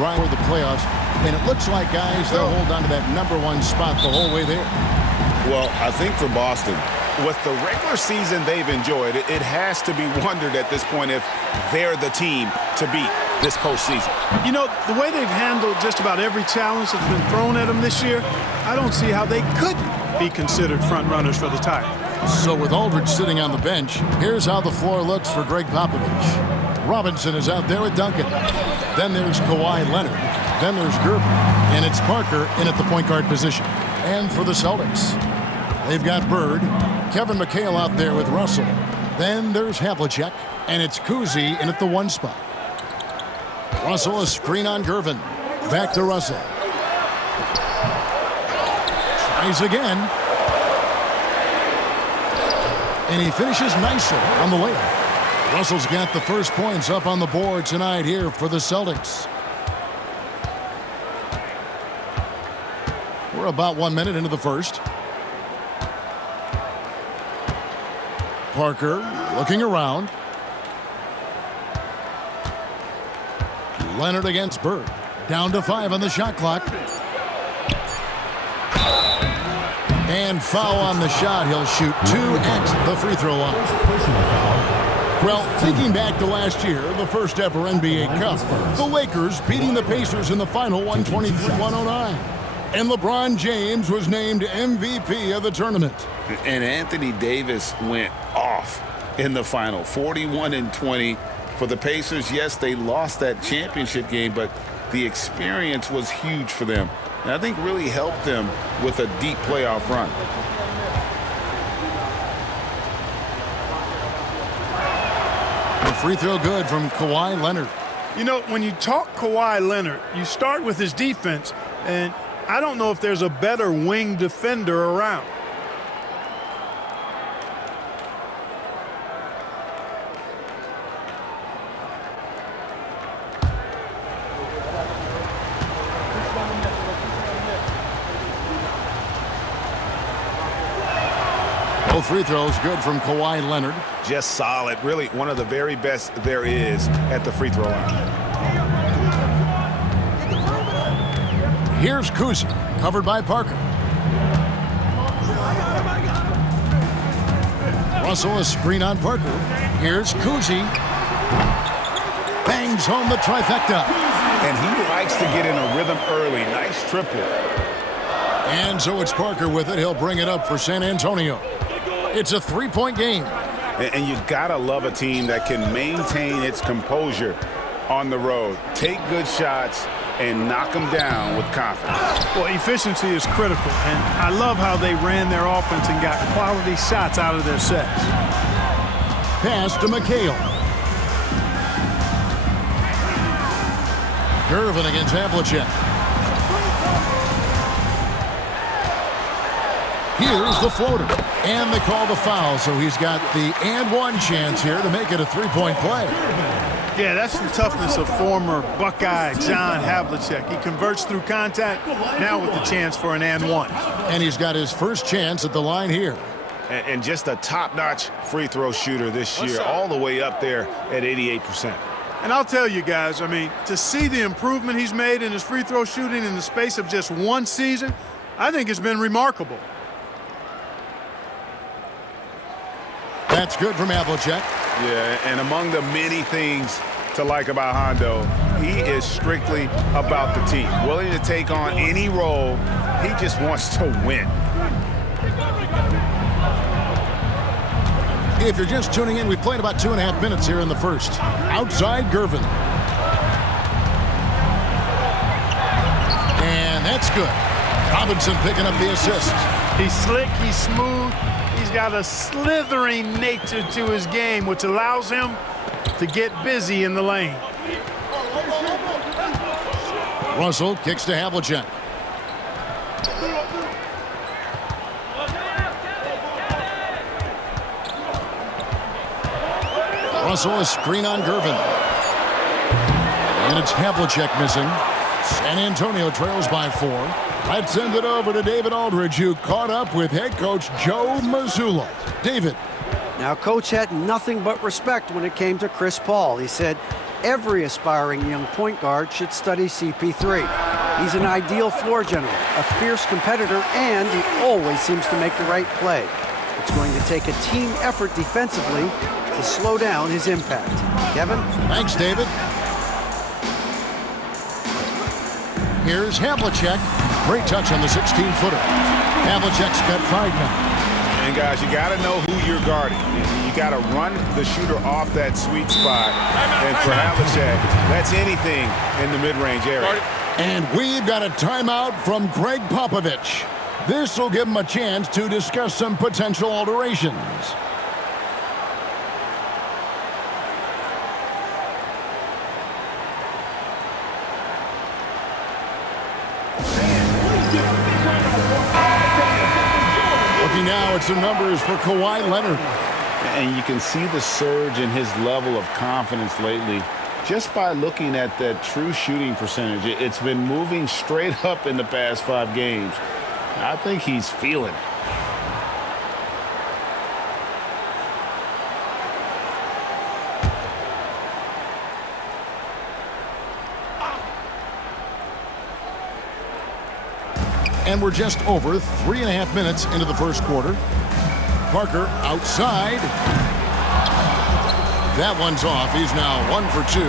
grind for the playoffs. And it looks like, guys, they'll hold on to that #1 spot the whole way there. Well, I think for Boston, with the regular season they've enjoyed, it has to be wondered at this point if they're the team to beat this postseason. You know, the way they've handled just about every challenge that's been thrown at them this year, I don't see how they couldn't be considered front runners for the title. So with Aldridge sitting on the bench, here's how the floor looks for Greg Popovich. Robinson is out there with Duncan. Then there's Kawhi Leonard. Then there's Gerber. And it's Parker in at the point guard position. And for the Celtics, they've got Bird, Kevin McHale out there with Russell. Then there's Havlicek, and it's Kuzi in at the 1 spot. Russell, a screen on Gervin. Back to Russell. Tries again. And he finishes nicely on the layup. Russell's got the first points up on the board tonight here for the Celtics. We're about 1 minute into the first. Parker looking around. Leonard against Bird. Down to 5 on the shot clock. And foul on the shot. He'll shoot 2 at the free throw line. Well, thinking back to last year, the first ever NBA Cup, the Lakers beating the Pacers in the final 123-109. And LeBron James was named MVP of the tournament. And Anthony Davis went off in the final, 41-20 for the Pacers. Yes, they lost that championship game, but the experience was huge for them. And I think really helped them with a deep playoff run. The free throw good from Kawhi Leonard. You know, when you talk Kawhi Leonard, you start with his defense, and I don't know if there's a better wing defender around. Both free throws good from Kawhi Leonard. Just solid. Really one of the very best there is at the free throw line. Here's Kuzi, covered by Parker. Russell, a screen on Parker. Here's Kuzi. Bangs home the trifecta. And he likes to get in a rhythm early. Nice triple. And so it's Parker with it. He'll bring it up for San Antonio. It's a 3-point game. And you gotta love a team that can maintain its composure on the road. Take good shots and knock them down with confidence. Well, efficiency is critical, and I love how they ran their offense and got quality shots out of their sets. Pass to McHale. Gervin against Havlicek. Here's the floater. And they call the foul, so he's got the and-one chance here to make it a 3-point play. Yeah, that's the toughness of former Buckeye John Havlicek. He converts through contact, now with the chance for an and-one. And he's got his first chance at the line here. And just a top-notch free throw shooter this year, all the way up there at 88%. And I'll tell you guys, I mean, to see the improvement he's made in his free throw shooting in the space of just 1 season, I think it's been remarkable. That's good from Havlicek. Yeah, and among the many things to like about Hondo, he is strictly about the team. Willing to take on any role. He just wants to win. If you're just tuning in, we've played about 2.5 minutes here in the first. Outside Gervin. And that's good. Robinson picking up the assist. He's slick, he's smooth. He's got a slithering nature to his game, which allows him to get busy in the lane. Russell kicks to Havlicek. Russell, a screen on Gervin. And it's Havlicek missing. San Antonio trails by 4. Let's send it over to David Aldridge, who caught up with head coach Joe Mazzulla. David. Now, Coach had nothing but respect when it came to Chris Paul. He said, Every aspiring young point guard should study CP3. He's an ideal floor general, a fierce competitor, and he always seems to make the right play. It's going to take a team effort defensively to slow down his impact. Kevin? Thanks, David. Here's Havlicek. Great touch on the 16-footer. Havlicek's got 5 now. And guys, you got to know who you're guarding. You got to run the shooter off that sweet spot. And for Havlicek, that's anything in the mid-range area. And we've got a timeout from Greg Popovich. This will give him a chance to discuss some potential alterations. Looking now at some numbers for Kawhi Leonard. And you can see the surge in his level of confidence lately just by looking at that true shooting percentage. It's been moving straight up in the past 5 games. I think he's feeling it. And we're just over 3.5 minutes into the first quarter. Parker outside. That one's off. He's now 1 for 2.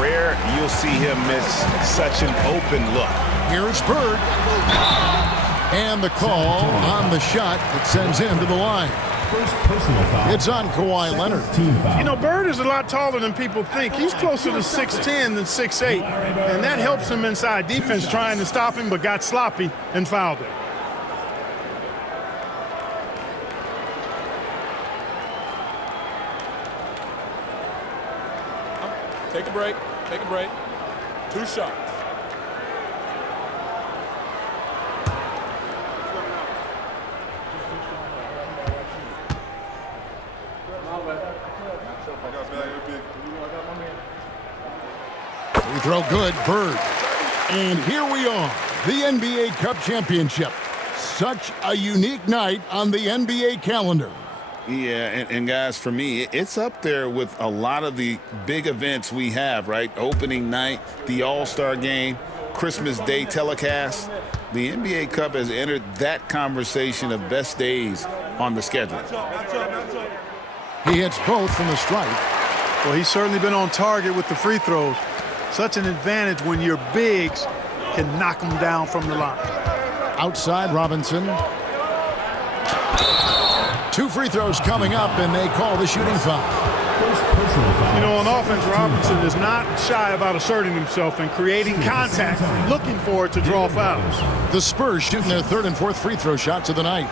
Rare you'll see him miss such an open look. Here's Bird. And the call on the shot that sends him to the line. It's on Kawhi Leonard. You know, Bird is a lot taller than people think. He's closer to 6'10 than 6'8, and that helps him inside defense trying to stop him, but got sloppy and fouled it. Take a break. Take a break. 2 shots. Free throw good, Bird. And here we are, the NBA Cup Championship. Such a unique night on the NBA calendar. Yeah, and guys, for me, it's up there with a lot of the big events we have, right? Opening night, the All-Star game, Christmas Day telecast. The NBA Cup has entered that conversation of best days on the schedule. He hits both from the stripe. Well, he's certainly been on target with the free throws. Such an advantage when your bigs can knock them down from the line. Outside, Robinson. 2 free throws coming up, and they call the shooting foul. You know, on offense, Robinson is not shy about asserting himself and creating contact, looking for it to draw fouls. The Spurs shooting their 3rd and 4th free throw shots of the night.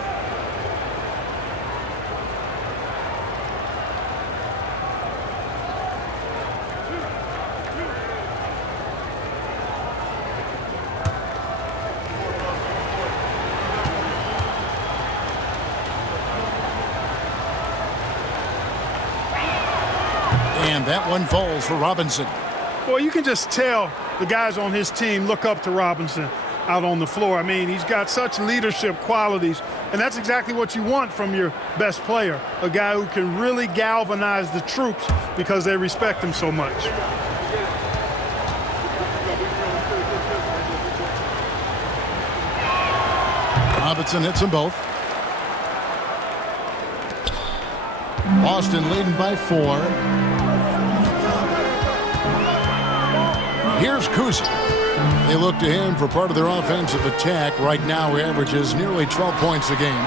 And that one falls for Robinson. Well, you can just tell the guys on his team look up to Robinson out on the floor. I mean, he's got such leadership qualities, and that's exactly what you want from your best player, a guy who can really galvanize the troops because they respect him so much. Robinson hits them both. Boston leading by 4. Here's Kuzma. They look to him for part of their offensive attack. Right now, he averages nearly 12 points a game.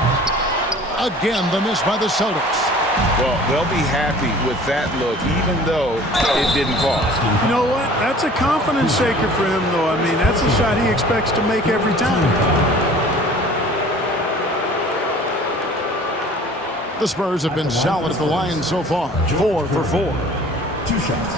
Again, the miss by the Celtics. Well, they'll be happy with that look, even though it didn't fall. You know what? That's a confidence shaker for him, though. I mean, that's a shot he expects to make every time. The Spurs have been solid at the line so far. 4 for 4. 2 shots.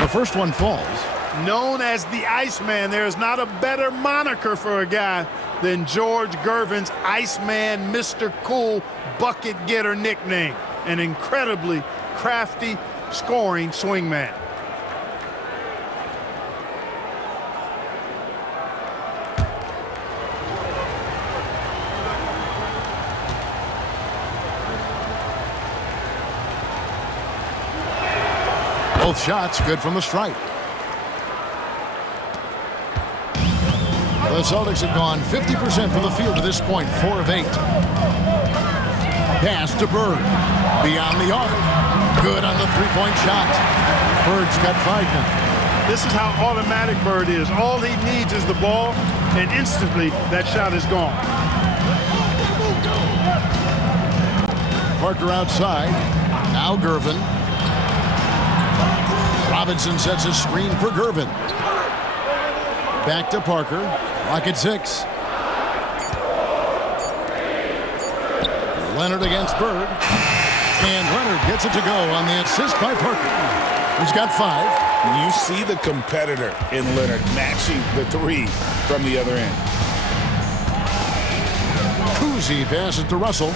The first one falls. Known as the Iceman, there is not a better moniker for a guy than George Gervin's Iceman, Mr. Cool bucket getter nickname. An incredibly crafty scoring swingman. Both shots good from the stripe. The Celtics have gone 50% from the field to this point, 4 of 8. Pass to Bird. Beyond the arc. Good on the three-point shot. Bird's got 5 now. This is how automatic Bird is. All he needs is the ball, and instantly that shot is gone. Parker outside. Now Gervin. Robinson sets a screen for Gervin. Back to Parker. Clock at 6. Leonard against Bird. And Leonard gets it to go on the assist by Parker. He's got 5. You see the competitor in Leonard matching the 3 from the other end. Kuzi passes to Russell.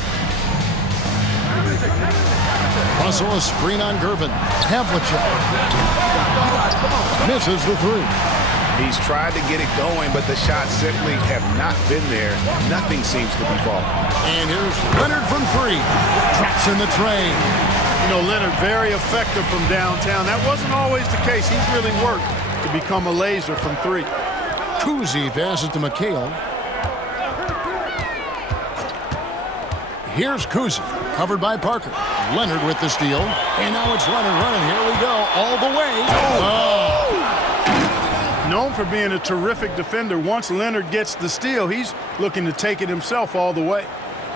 Russell a screen on Gervin. Havlicek misses the 3. He's tried to get it going, but the shots simply have not been there. Nothing seems to be falling. And here's Leonard from 3. Drops in the tray. You know, Leonard very effective from downtown. That wasn't always the case. He's really worked to become a laser from 3. Kuzi passes to McHale. Here's Kuzi, covered by Parker. Leonard with the steal. And now it's Leonard running. Here we go, all the way. Known for being a terrific defender, once Leonard gets the steal, he's looking to take it himself all the way.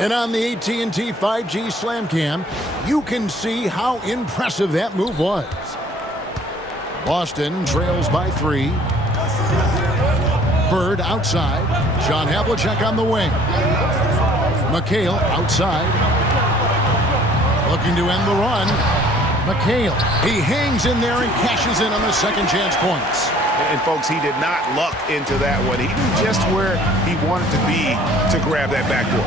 And on the AT&T 5G Slam Cam, you can see how impressive that move was. Boston trails by 3. Bird outside. John Havlicek on the wing. McHale outside. Looking to end the run. McHale. He hangs in there and cashes in on the second chance points. And folks, he did not luck into that one. He knew just where he wanted to be to grab that backboard.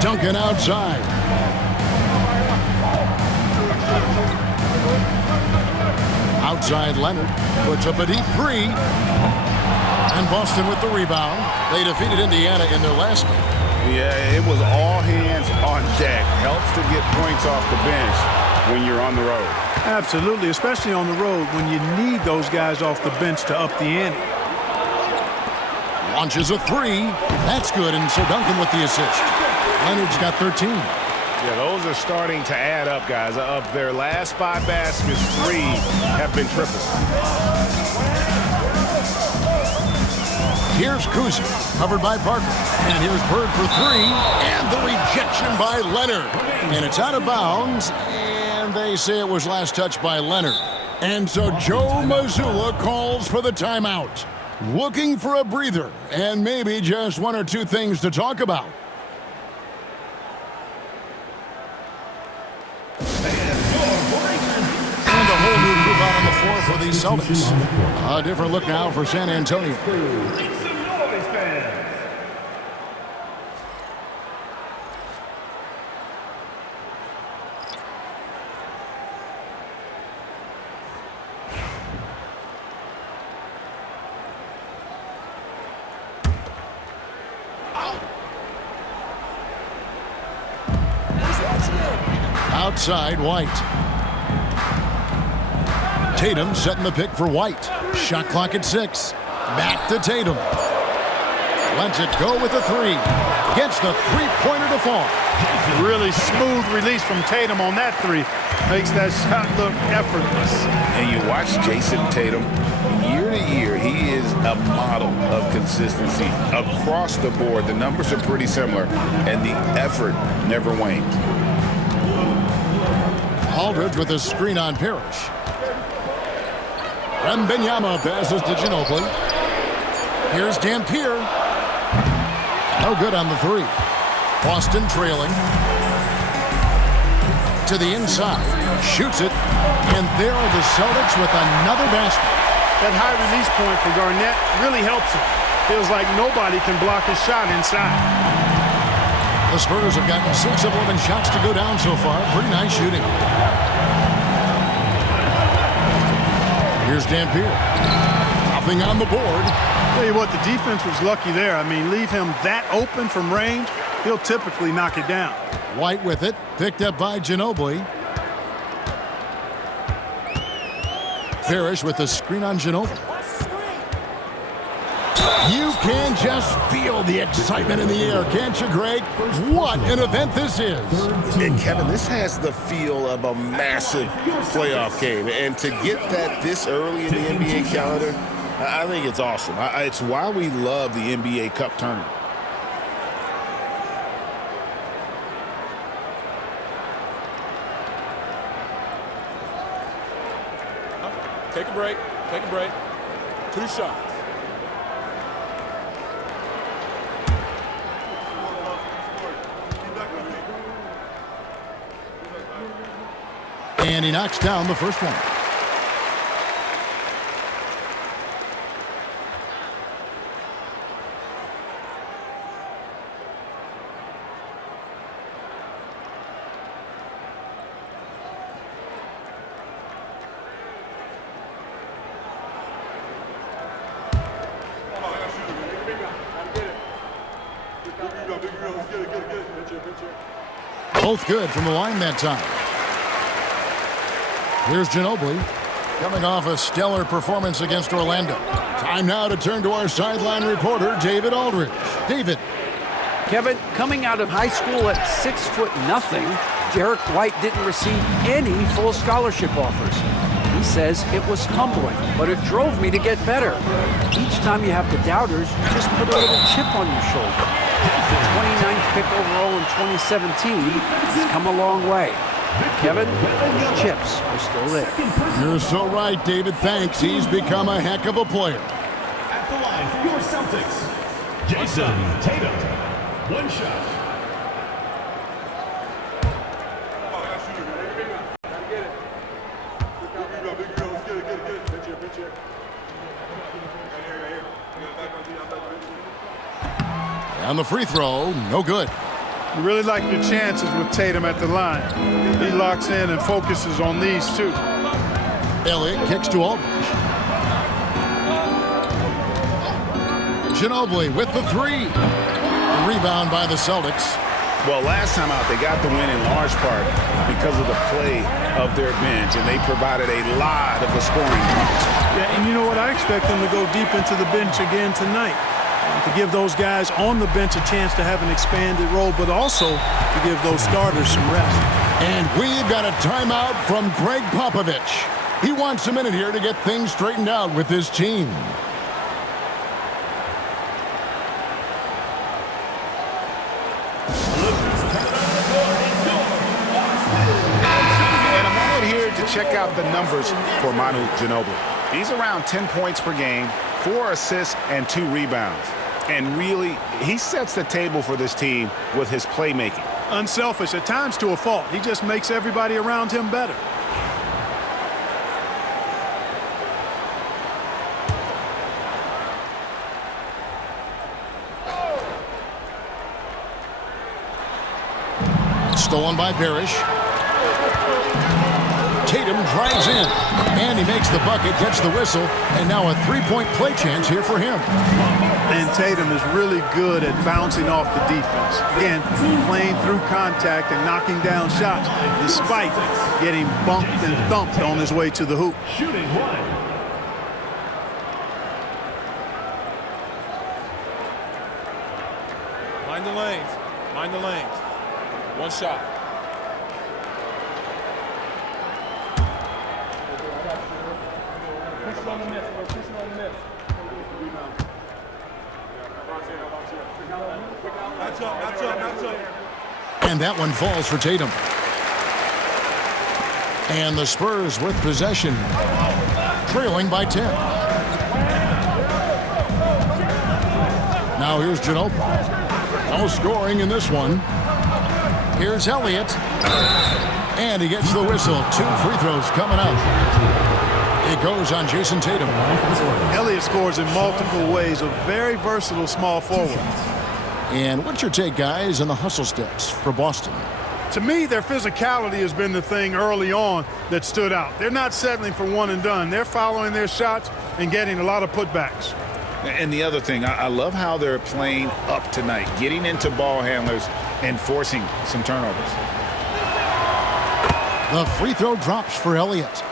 Duncan outside. Outside Leonard puts up a deep 3. And Boston with the rebound. They defeated Indiana in their last game. Yeah, it was all hands on deck. Helps to get points off the bench when you're on the road. Absolutely, especially on the road when you need those guys off the bench to up the ante. Launches a 3. That's good, and so Duncan with the assist. Leonard's got 13. Yeah, those are starting to add up, guys. Of their last 5 baskets, 3 have been triples. Here's Kuzi, covered by Parker. And here's Bird for 3. And the rejection by Leonard. And it's out of bounds. And they say it was last touched by Leonard. And so Joe Mazzulla calls for the timeout. Looking for a breather. And maybe just 1 or 2 things to talk about. And a whole new group out on the floor for these Celtics. A different look now for San Antonio. Outside, White. Tatum setting the pick for White. Shot clock at 6. Back to Tatum. Lets it go with a 3. Gets the three-pointer to fall. Really smooth release from Tatum on that 3. Makes that shot look effortless. And you watch Jason Tatum, year to year, he is a model of consistency. Across the board, the numbers are pretty similar, and the effort never wanes. Aldridge with a screen on Parrish. Wembanyama passes to Ginobili. Here's Dampier. No good on the 3. Boston trailing. To the inside. Shoots it. And there are the Celtics with another basket. That high release point for Garnett really helps him. Feels like nobody can block his shot inside. The Spurs have gotten 6 of 11 shots to go down so far. Pretty nice shooting. Here's Dampier. Nothing on the board. Tell you what, the defense was lucky there. I mean, leave him that open from range, he'll typically knock it down. White with it. Picked up by Ginobili. Parrish with the screen on Ginobili. You can just feel the excitement in the air, can't you, Greg? What an event this is. And Kevin, this has the feel of a massive playoff game. And to get that this early in the NBA calendar, I think it's awesome. It's why we love the NBA Cup tournament. Take a break. Take a break. 2 shots. And he knocks down the first one. Both good from the line that time. Here's Ginobili coming off a stellar performance against Orlando. Time now to turn to our sideline reporter, David Aldridge. David. Kevin, coming out of high school at 6'0", Derek White didn't receive any full scholarship offers. He says it was humbling, but it drove me to get better. Each time you have the doubters, you just put a little chip on your shoulder. The 29th pick overall in 2017 has come a long way. Kevin, those chips are still there. You're so right, David. Thanks. He's become a heck of a player. At the line for your Celtics, Jason Tatum. 1 shot. On the free throw, no good. You really like your chances with Tatum at the line. He locks in and focuses on these two. Elliott kicks to Aldridge. Ginobili with the 3. The rebound by the Celtics. Well, last time out, they got the win in large part because of the play of their bench, and they provided a lot of the scoring. Yeah, and you know what? I expect them to go deep into the bench again tonight. To give those guys on the bench a chance to have an expanded role, but also to give those starters some rest. And we've got a timeout from Greg Popovich. He wants a minute here to get things straightened out with his team. And a moment here to check out the numbers for Manu Ginobili. He's around 10 points per game, 4 assists, and 2 rebounds. And really, he sets the table for this team with his playmaking. Unselfish, at times to a fault. He just makes everybody around him better. Stolen by Parrish. Tatum drives in, and he makes the bucket, gets the whistle, and now a 3-point play chance here for him. And Tatum is really good at bouncing off the defense. Again, playing through contact and knocking down shots, despite getting bumped and thumped on his way to the hoop. Shooting 1. Mind the lanes. Mind the lanes. 1 shot. And that one falls for Tatum. And the Spurs with possession, trailing by 10. Now here's Ginobili. No scoring in this one. Here's Elliott. And he gets the whistle. 2 free throws coming up. It goes on Jason Tatum. Elliott scores in multiple ways, a very versatile small forward. And what's your take, guys, on the hustle steps for Boston? To me, their physicality has been the thing early on that stood out. They're not settling for one and done. They're following their shots and getting a lot of putbacks. And the other thing, I love how they're playing up tonight, getting into ball handlers and forcing some turnovers. The free throw drops for Elliott.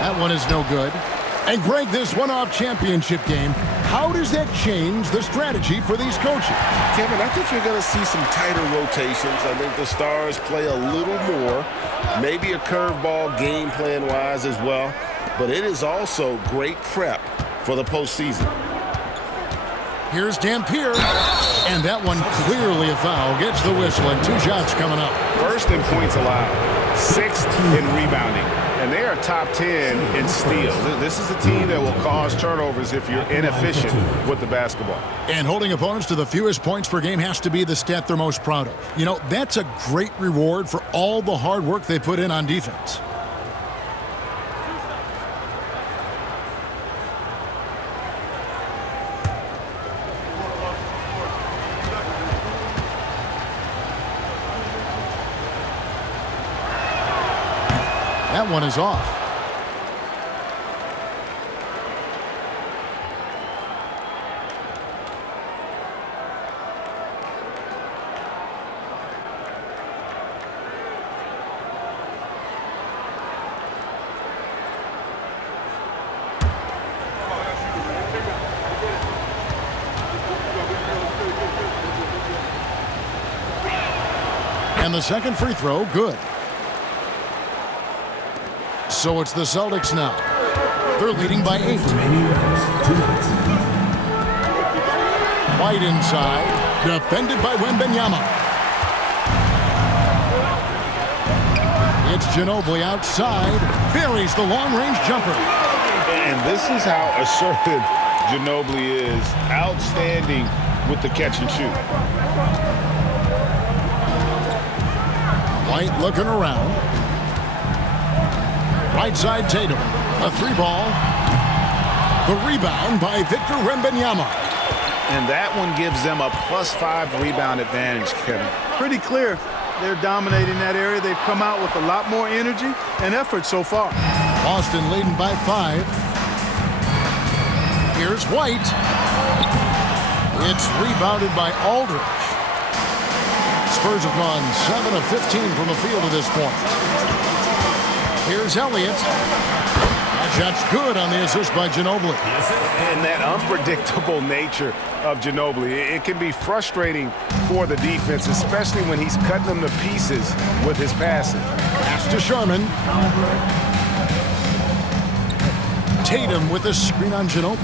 That one is no good. And Greg, this one-off championship game, how does that change the strategy for these coaches? Kevin, I think you're going to see some tighter rotations. I think the Stars play a little more, maybe a curveball game plan-wise as well, but it is also great prep for the postseason. Here's Dampier, and that one clearly a foul. Gets the whistle, and 2 shots coming up. First in points allowed, 6th in rebounding, and they are top 10 in steals. This is a team that will cause turnovers if you're inefficient with the basketball. And holding opponents to the fewest points per game has to be the stat they're most proud of. You know, that's a great reward for all the hard work they put in on defense. That one is off. And the second free throw, good. So it's the Celtics now. They're leading by 8. White inside, defended by Wembanyama. It's Ginobili outside, buries the long-range jumper. And this is how assertive Ginobili is, outstanding with the catch and shoot. White looking around. Right side Tatum, a 3-ball. The rebound by Victor Wembanyama. And that one gives them a +5 rebound advantage, Kevin. Pretty clear. They're dominating that area. They've come out with a lot more energy and effort so far. Boston leading by 5. Here's White. It's rebounded by Aldridge. Spurs have gone 7 of 15 from the field at this point. Here's Elliott. That shot's good on the assist by Ginobili. And that unpredictable nature of Ginobili, it can be frustrating for the defense, especially when he's cutting them to pieces with his passing. Pass to Sherman. Tatum with a screen on Ginobili.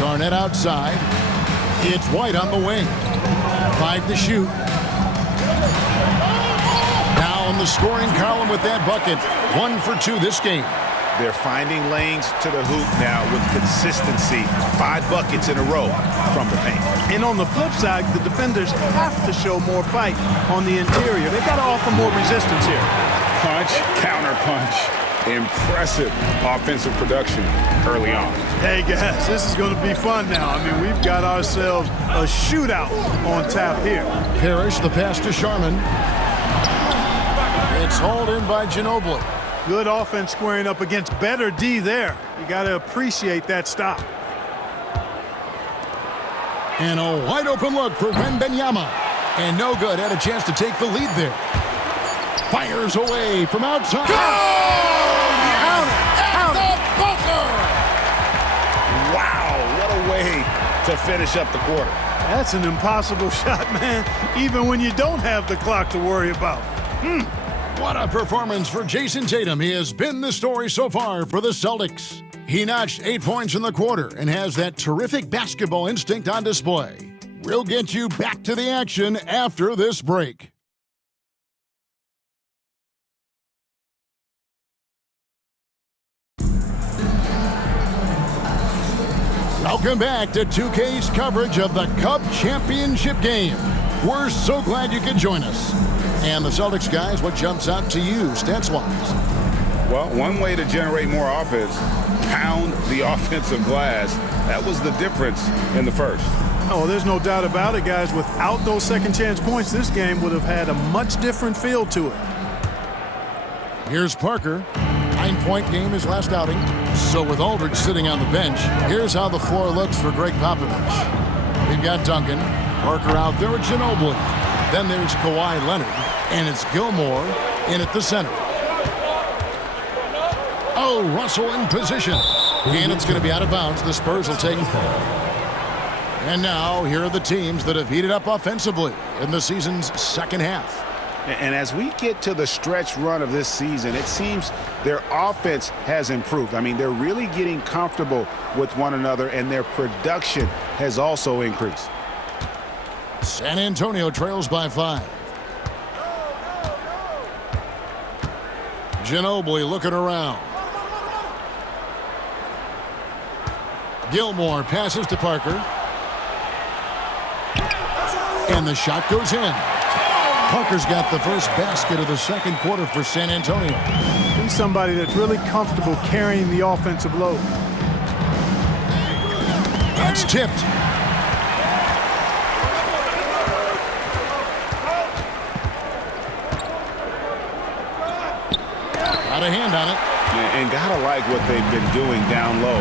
Garnett outside. It's White on the wing. 5 to shoot. Now in the scoring column with that bucket. 1 for 2 this game. They're finding lanes to the hoop now with consistency. 5 buckets in a row from the paint. And on the flip side, the defenders have to show more fight on the interior. They've got to offer more resistance here. Punch, counter punch. Impressive offensive production early on. Hey, guys, this is going to be fun now. I mean, we've got ourselves a shootout on tap here. Parrish, the pass to Sherman. It's hauled in by Ginobili. Good offense squaring up against better D there. You got to appreciate that stop. And a wide open look for Wembanyama. And no good. Had a chance to take the lead there. Fires away from outside. Wow, what a way to finish up the quarter. That's an impossible shot, man, even when you don't have the clock to worry about. What a performance for Jason Tatum. He has been the story so far for the Celtics. He notched 8 points in the quarter and has that terrific basketball instinct on display. We'll get you back to the action after this break. Welcome back to 2K's coverage of the Cup Championship game. We're so glad you could join us. And the Celtics guys, what jumps out to you stats-wise? Well, one way to generate more offense, pound the offensive glass. That was the difference in the first. Oh, there's no doubt about it, guys. Without those second chance points, this game would have had a much different feel to it. Here's Parker. 9-point game his last outing. So with Aldridge sitting on the bench, here's how the floor looks for Greg Popovich. We've got Duncan, Parker out there with Ginobili. Then there's Kawhi Leonard, and it's Gilmore in at the center. Oh, Russell in position. And it's going to be out of bounds. The Spurs will take it. And now, here are the teams that have heated up offensively in the season's second half. And as we get to the stretch run of this season, it seems their offense has improved. I mean, they're really getting comfortable with one another, and their production has also increased. San Antonio trails by 5. Ginobili looking around. Gilmore passes to Parker. And the shot goes in. Parker's got the first basket of the second quarter for San Antonio. He's somebody that's really comfortable carrying the offensive load. That's tipped. Got a hand on it. And gotta like what they've been doing down low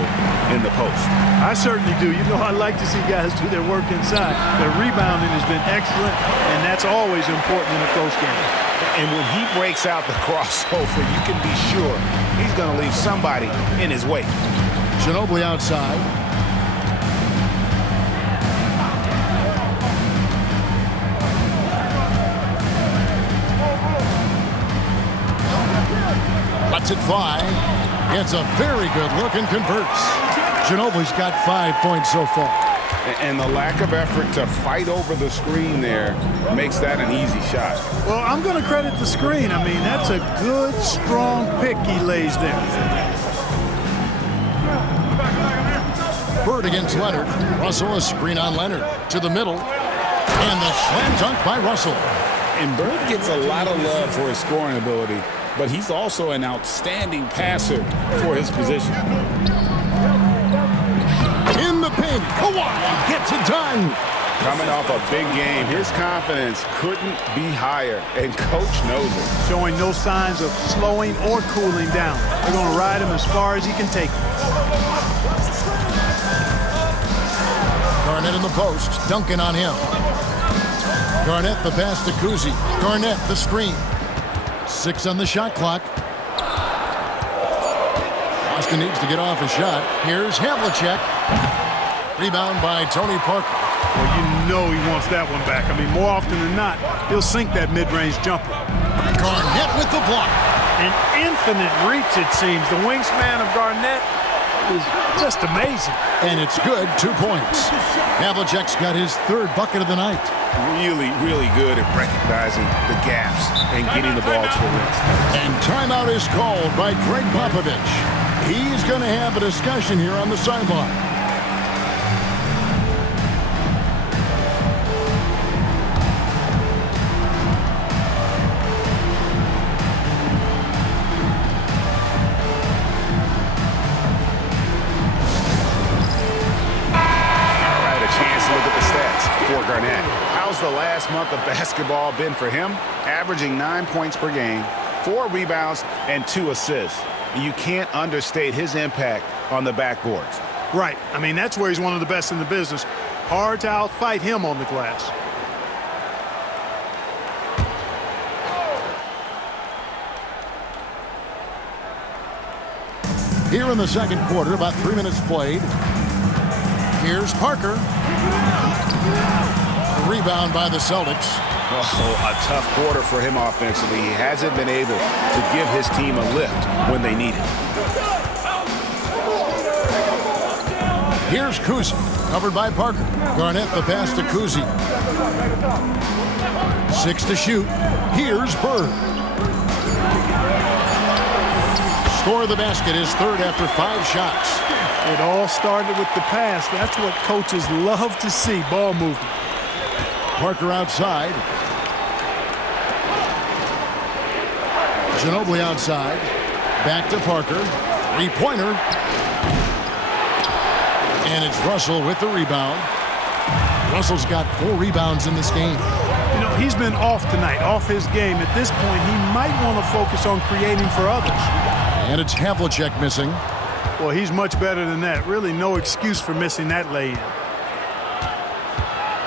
in the post. I certainly do. You know, I like to see guys do their work inside. Their rebounding has been excellent, and that's always important in a close game. And when he breaks out the crossover, you can be sure he's going to leave somebody in his way. Ginobili outside. Lets it fly. Gets a very good look and converts. Ginobili's got 5 points so far. And the lack of effort to fight over the screen there makes that an easy shot. Well, I'm going to credit the screen. I mean, that's a good, strong pick he lays there. Bird against Leonard. Russell a screen on Leonard. To the middle. And the slam dunk by Russell. And Bird gets a lot of love for his scoring ability, but he's also an outstanding passer for his position. In the paint, Kawhi gets it done. Coming off a big game, his confidence couldn't be higher, and coach knows it. Showing no signs of slowing or cooling down. They're going to ride him as far as he can take him. Garnett in the post, Duncan on him. Garnett the pass to Kuzi. Garnett the screen. 6 on the shot clock. Austin needs to get off a shot. Here's Havlicek. Rebound by Tony Parker. Well, you know he wants that one back. I mean, more often than not, he'll sink that mid-range jumper. Garnett with the block. An infinite reach, it seems. The wingspan of Garnett is just amazing. And it's good, 2 points. Havlicek's got his third bucket of the night. Really, really good at recognizing the gaps and getting the ball to the rim. And timeout is called by Greg Popovich. He's going to have a discussion here on the sideline. For Garnett. How's the last month of basketball been for him? Averaging 9 points per game, 4 rebounds, and 2 assists. You can't understate his impact on the backboards. Right. I mean, that's where he's one of the best in the business. Hard to outfight him on the glass. Here in the second quarter, about 3 minutes played. Here's Parker. Rebound by the Celtics. Oh, a tough quarter for him offensively. He hasn't been able to give his team a lift when they need it. Here's Kuzi, covered by Parker. Garnett the pass to Kuzi. 6 to shoot. Here's Bird. Score of the basket is third after 5 shots. It all started with the pass. That's what coaches love to see, ball movement. Parker outside. Ginobili outside. Back to Parker. Three-pointer. And it's Russell with the rebound. Russell's got 4 rebounds in this game. You know, he's been off tonight, off his game. At this point, he might want to focus on creating for others. And it's Havlicek missing. Well, he's much better than that. Really no excuse for missing that lay-in.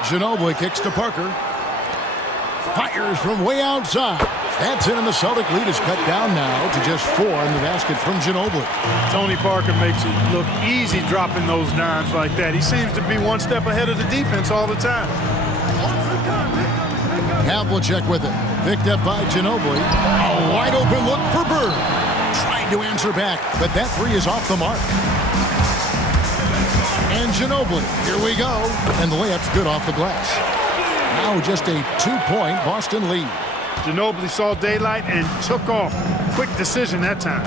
Ginobili kicks to Parker. Fires from way outside. That's in, and the Celtic lead is cut down now to just 4 in the basket from Ginobili. Tony Parker makes it look easy dropping those dimes like that. He seems to be one step ahead of the defense all the time. Havlicek with it. Picked up by Ginobili. A wide open look for Bird. Trying to answer back, but that 3 is off the mark. And Ginobili, here we go. And the layup's good off the glass. Now just a 2-point Boston lead. Ginobili saw daylight and took off. Quick decision that time.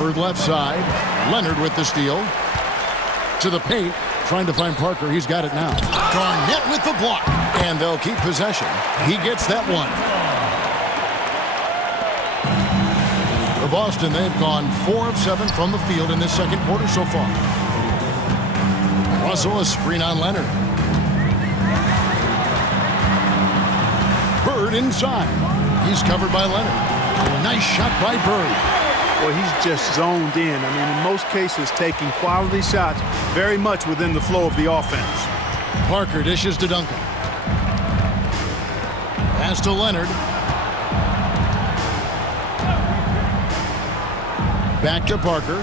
Bird left side. Leonard with the steal. To the paint. Trying to find Parker. He's got it now. Garnett with the block. And they'll keep possession. He gets that one. For Boston, they've gone 4 of 7 from the field in this second quarter so far. Russell, a screen on Leonard. Bird inside. He's covered by Leonard. Nice shot by Bird. Well, he's just zoned in. I mean, in most cases, taking quality shots very much within the flow of the offense. Parker dishes to Duncan. Pass to Leonard. Back to Parker.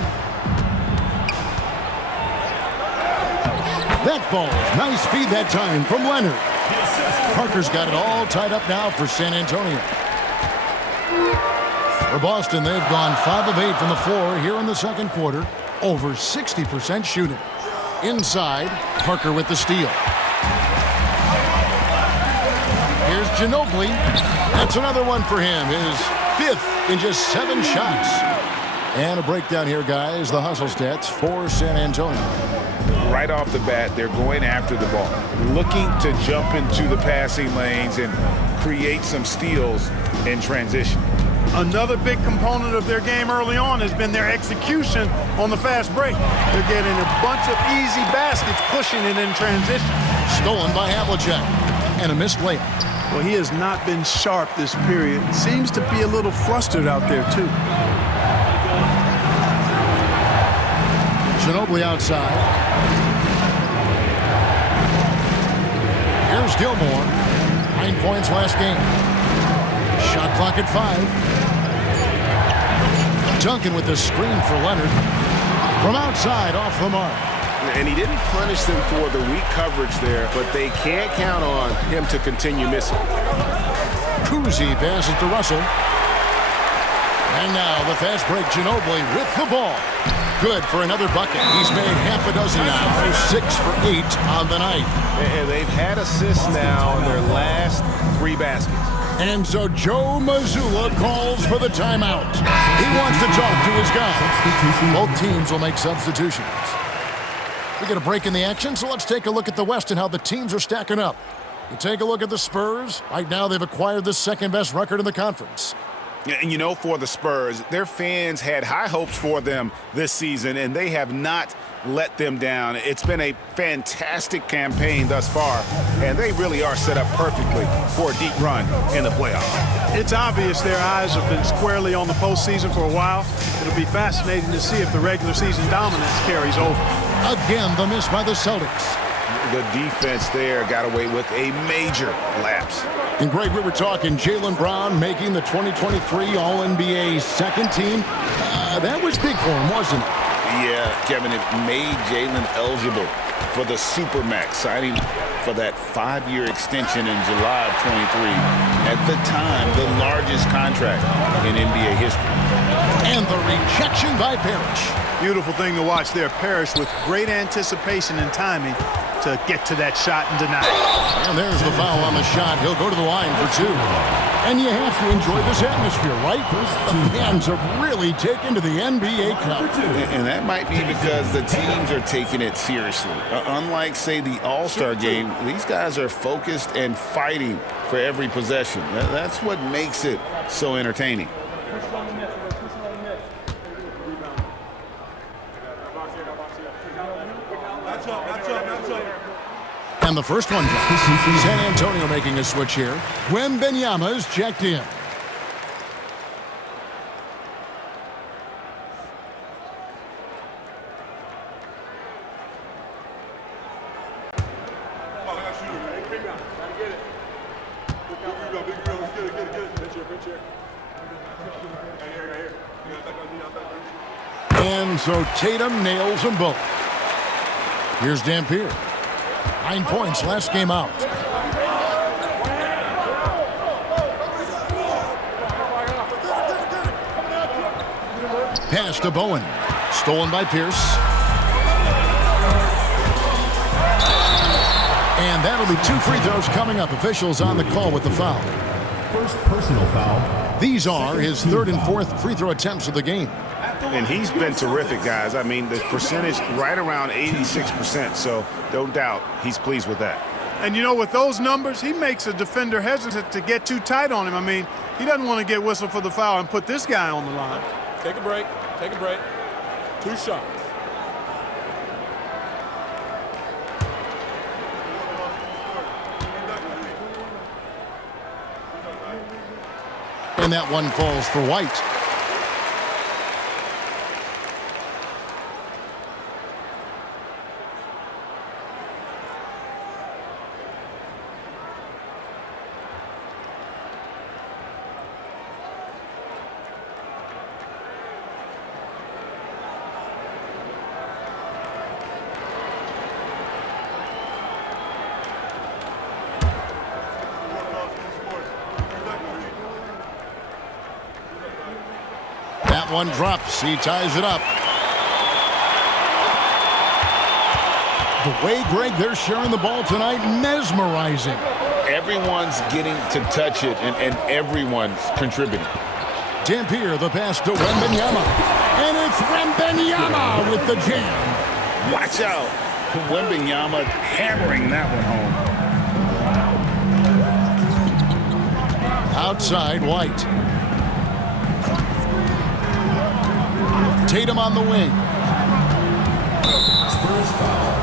That falls. Nice feed that time from Leonard. Parker's got it all tied up now for San Antonio. For Boston, they've gone 5 of 8 from the floor here in the second quarter. Over 60% shooting. Inside, Parker with the steal. Here's Ginobili. That's another one for him. His 5th in just 7 shots. And a breakdown here, guys. The hustle stats for San Antonio. Right off the bat, they're going after the ball, looking to jump into the passing lanes and create some steals in transition. Another big component of their game early on has been their execution on the fast break. They're getting a bunch of easy baskets, pushing it in transition. Stolen by Havlicek. And a missed layup. Well, he has not been sharp this period. Seems to be a little flustered out there, too. Ginobili outside. Here's Gilmore. 9 points last game. Shot clock at 5. Duncan with the screen for Leonard. From outside, off the mark. And he didn't punish them for the weak coverage there, but they can't count on him to continue missing. Kuzi passes to Russell. And now the fast break, Ginobili with the ball. Good for another bucket. He's made half a dozen now. 6 for 8 on the night. And they've had assists now in their last 3 baskets. And so Joe Mazzulla calls for the timeout. He wants to talk to his guys. Both teams will make substitutions. We get a break in the action, so let's take a look at the West and how the teams are stacking up. We take a look at the Spurs. Right now, they've acquired the second-best record in the conference. And you know, for the Spurs, their fans had high hopes for them this season, and they have not let them down. It's been a fantastic campaign thus far, and they really are set up perfectly for a deep run in the playoffs. It's obvious their eyes have been squarely on the postseason for a while. It'll be fascinating to see if the regular season dominance carries over. Again, the miss by the Celtics. The defense there got away with a major lapse. And Greg, we were talking Jaylen Brown making the 2023 All-NBA second team. That was big for him, wasn't it? Yeah, Kevin, it made Jaylen eligible for the Supermax, signing for that 5-year extension in July of 23. At the time, the largest contract in NBA history. And the rejection by Parrish. Beautiful thing to watch there. Parrish with great anticipation and timing to get to that shot and deny it. And there's the foul on the shot. He'll go to the line for 2. And you have to enjoy this atmosphere, right? The fans have really taken to the NBA Cup. And that might be because the teams are taking it seriously. Unlike, say, the All-Star game, these guys are focused and fighting for every possession. That's what makes it so entertaining. And the first one drops. San Antonio making a switch here. Wembanyama's checked in. And so Tatum nails them both. Here's Dampier. 9 points last game out. Pass to Bowen. Stolen by Pierce. And that'll be 2 free throws coming up. Officials on the call with the foul. First personal foul. These are his 3rd and 4th free throw attempts of the game. And he's been terrific, guys. I mean, the percentage right around 86%, so no doubt he's pleased with that. And, you know, with those numbers, he makes a defender hesitant to get too tight on him. I mean, he doesn't want to get whistled for the foul and put this guy on the line. Take a break. Take a break. 2 shots. And that one falls for White. One drops. He ties it up. The way, Greg, they're sharing the ball tonight, mesmerizing. Everyone's getting to touch it, and everyone's contributing. Dampier, the pass to Wembanyama. And it's Wembanyama with the jam. Watch out. Wembanyama hammering that one home. Outside, White. Tatum on the wing. Spurs foul.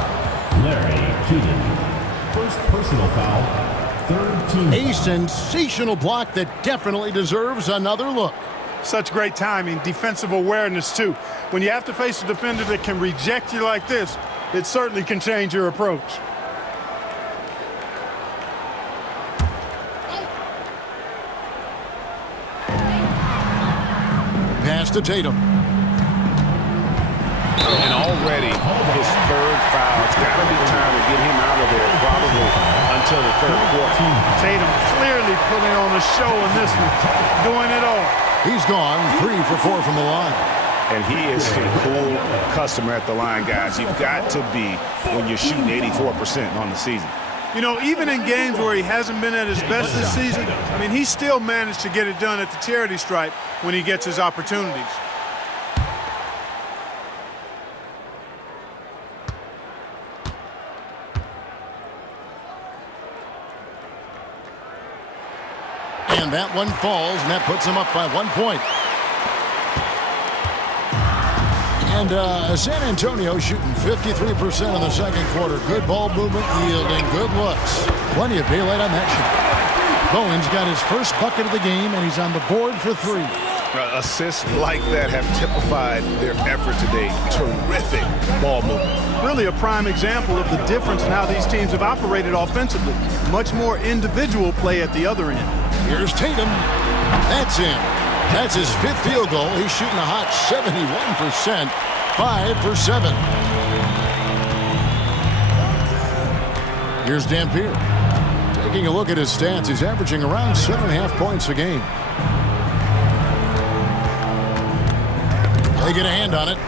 Larry Keaton. First personal foul. 3rd team. A sensational block that definitely deserves another look. Such great timing, defensive awareness, too. When you have to face a defender that can reject you like this, it certainly can change your approach. Pass to Tatum. And already his 3rd foul. It's got to be time to get him out of there probably until the 3rd quarter. Tatum clearly putting on a show in this one, doing it all. He's gone 3 for 4 from the line. And he is a cool customer at the line, guys. You've got to be when you're shooting 84% on the season. You know, even in games where he hasn't been at his best this season, I mean, he still managed to get it done at the charity stripe when he gets his opportunities. And that one falls, and that puts him up by 1 point. And San Antonio shooting 53% in the 2nd quarter. Good ball movement, yielding good looks. Plenty of daylight on that shot. Bowen's got his first bucket of the game, and he's on the board for 3. Assists like that have typified their effort today. Terrific ball movement. Really a prime example of the difference in how these teams have operated offensively. Much more individual play at the other end. Here's Tatum. That's in. That's his 5th field goal. He's shooting a hot 71%, 5 for 7. Here's Dampier. Taking a look at his stats, he's averaging around 7.5 points a game. They get a hand on it.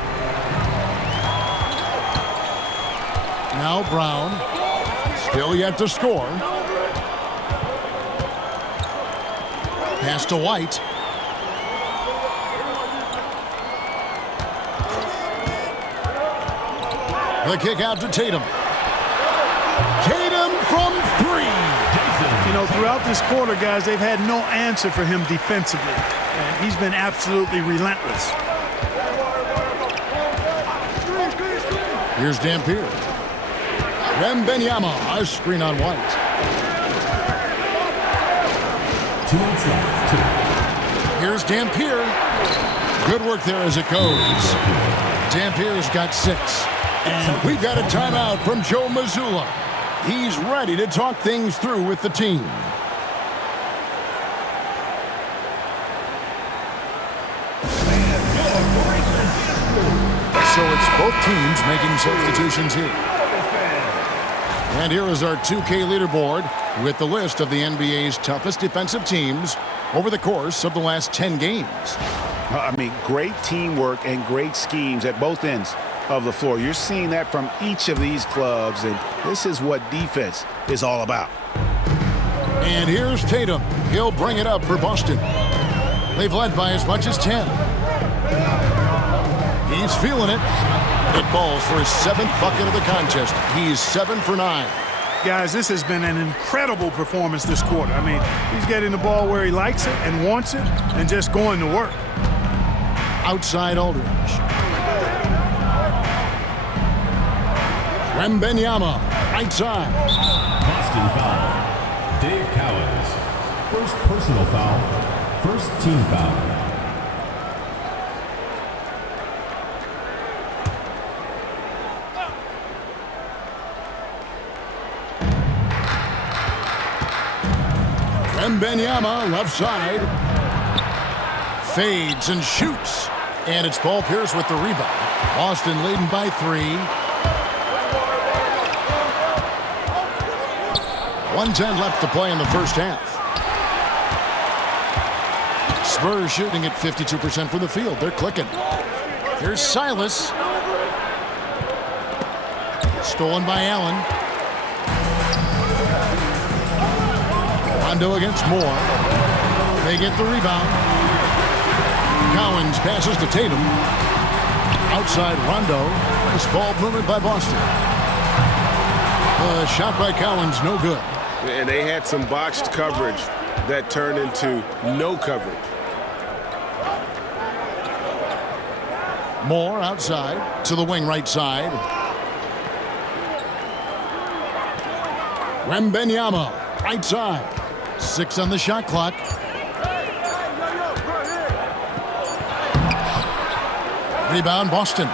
Now Brown. Still yet to score. Pass to White. The kick out to Tatum. Tatum from 3. You know, throughout this quarter, guys, they've had no answer for him defensively. And he's been absolutely relentless. Here's Dampier. Wembanyama, a screen on White. 2 minutes left. Here's Dampier. Good work there as it goes. Dampier's got 6. And we've got a timeout from Joe Mazzulla. He's ready to talk things through with the team. So it's both teams making substitutions here. And here is our 2K leaderboard with the list of the NBA's toughest defensive teams over the course of the last 10 games. I mean, great teamwork and great schemes at both ends of the floor. You're seeing that from each of these clubs, and this is what defense is all about. And here's Tatum. He'll bring it up for Boston. They've led by as much as 10. He's feeling it. It falls for his 7th bucket of the contest. He's 7 for 9. Guys, this has been an incredible performance this quarter. I mean, he's getting the ball where he likes it and wants it and just going to work. Outside Aldridge. Wembanyama, right side. Boston foul. Dave Cowens. First personal foul. First team foul. Wembanyama, left side. Fades and shoots. And it's Paul Pierce with the rebound. Boston leading by 3. 1:10 left to play in the first half. Spurs shooting at 52% from the field. They're clicking. Here's Silas. Stolen by Allen. Rondo against Moore. They get the rebound. Cowens passes to Tatum. Outside Rondo. Nice ball movement by Boston. Shot by Cowens, no good. And they had some botched coverage that turned into no coverage. Moore outside to the wing right side. Wembanyama, right side. 6 on the shot clock. Rebound, Boston.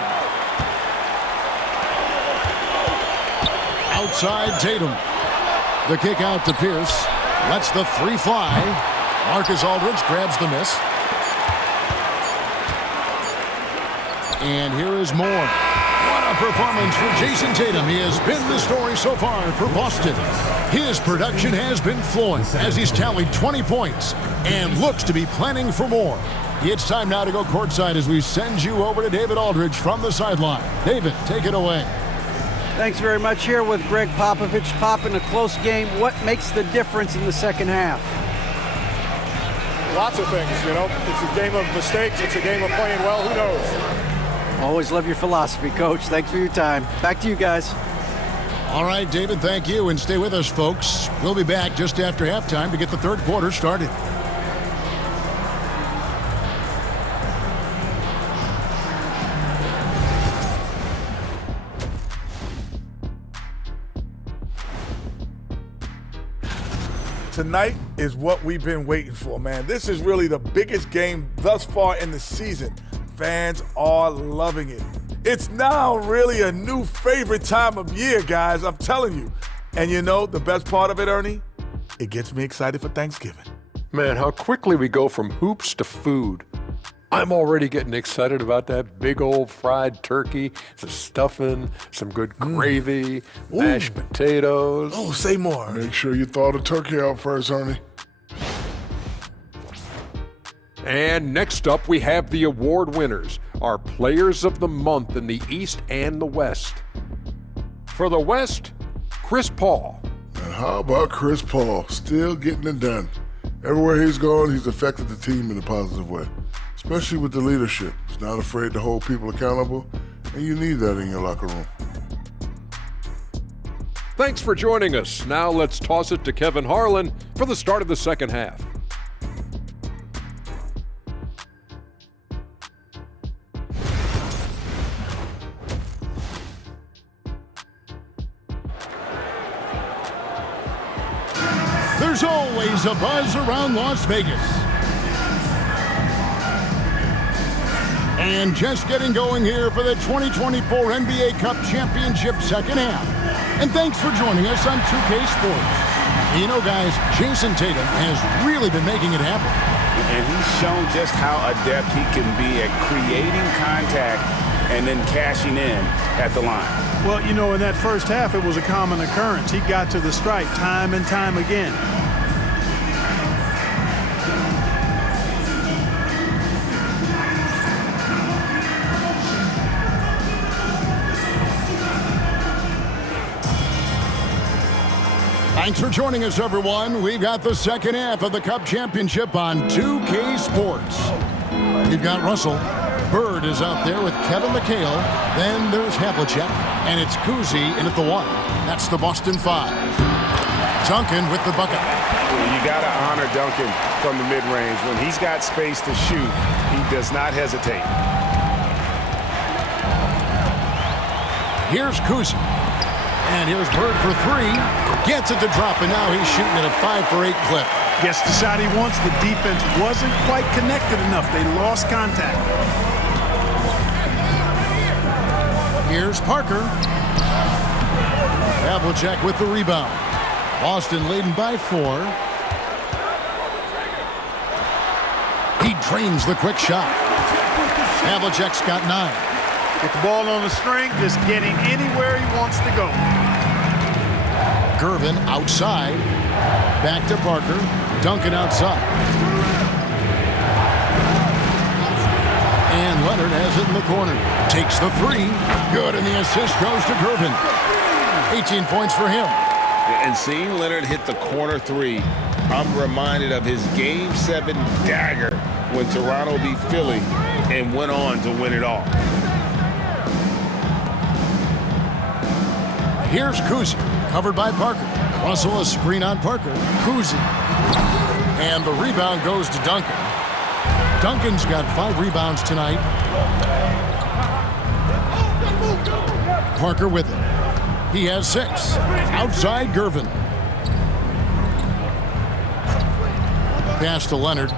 Outside Tatum. The kick out to Pierce. Lets the 3 fly. Marcus Aldridge grabs the miss. And here is Moore. What a performance for Jason Tatum. He has been the story so far for Boston. His production has been flowing as he's tallied 20 points and looks to be planning for more. It's time now to go courtside as we send you over to David Aldridge from the sideline. David, take it away. Thanks very much. Here with Greg Popovich. Pop, in a close game, what makes the difference in the second half? Lots of things, you know. It's a game of mistakes. It's a game of playing well. Who knows? Always love your philosophy, Coach. Thanks for your time. Back to you guys. All right, David, thank you. And stay with us, folks. We'll be back just after halftime to get the third quarter started. Tonight is what we've been waiting for, man. This is really the biggest game thus far in the season. Fans are loving it. It's now really a new favorite time of year, guys, I'm telling you. And you know, the best part of it, Ernie? It gets me excited for Thanksgiving. Man, how quickly we go from hoops to food. I'm already getting excited about that big old fried turkey, some stuffing, some good gravy, mashed potatoes. Oh, say more. Make sure you thaw the turkey out first, honey. And next up, we have the award winners, our Players of the Month in the East and the West. For the West, Chris Paul. And how about Chris Paul? Still getting it done. Everywhere he's gone, he's affected the team in a positive way, especially with the leadership. He's not afraid to hold people accountable, and you need that in your locker room. Thanks for joining us. Now let's toss it to Kevin Harlan for the start of the second half. There's always a buzz around Las Vegas. And just getting going here for the 2024 NBA Cup Championship second half. And thanks for joining us on 2K Sports. You know, guys, Jason Tatum has really been making it happen. And he's shown just how adept he can be at creating contact and then cashing in at the line. Well, you know, in that first half, it was a common occurrence. He got to the stripe time and time again. Thanks for joining us, everyone. We've got the second half of the Cup Championship on 2K Sports. We've got Russell. Bird is out there with Kevin McHale. Then there's Havlicek, and it's Kuzi in at the 1. That's the Boston 5. Duncan with the bucket. You got to honor Duncan from the mid-range. When he's got space to shoot, he does not hesitate. Here's Kuzi. And here's Bird for 3. Gets it to drop, and now he's shooting at a 5-for-8 clip. Gets the shot he wants. The defense wasn't quite connected enough. They lost contact. Here's Parker. Havlicek with the rebound. Boston leading by 4. He drains the quick shot. Havlicek's got 9. With the ball on the string, just getting anywhere he wants to go. Gervin outside. Back to Parker. Duncan outside. And Leonard has it in the corner. Takes the 3. Good, and the assist goes to Gervin. 18 points for him. And seeing Leonard hit the corner 3, I'm reminded of his Game 7 dagger when Toronto beat Philly and went on to win it all. Here's Kuzi, covered by Parker. Russell a screen on Parker. Kuzi. And the rebound goes to Duncan. Duncan's got 5 rebounds tonight. Parker with it. He has 6. Outside Gervin. Pass to Leonard.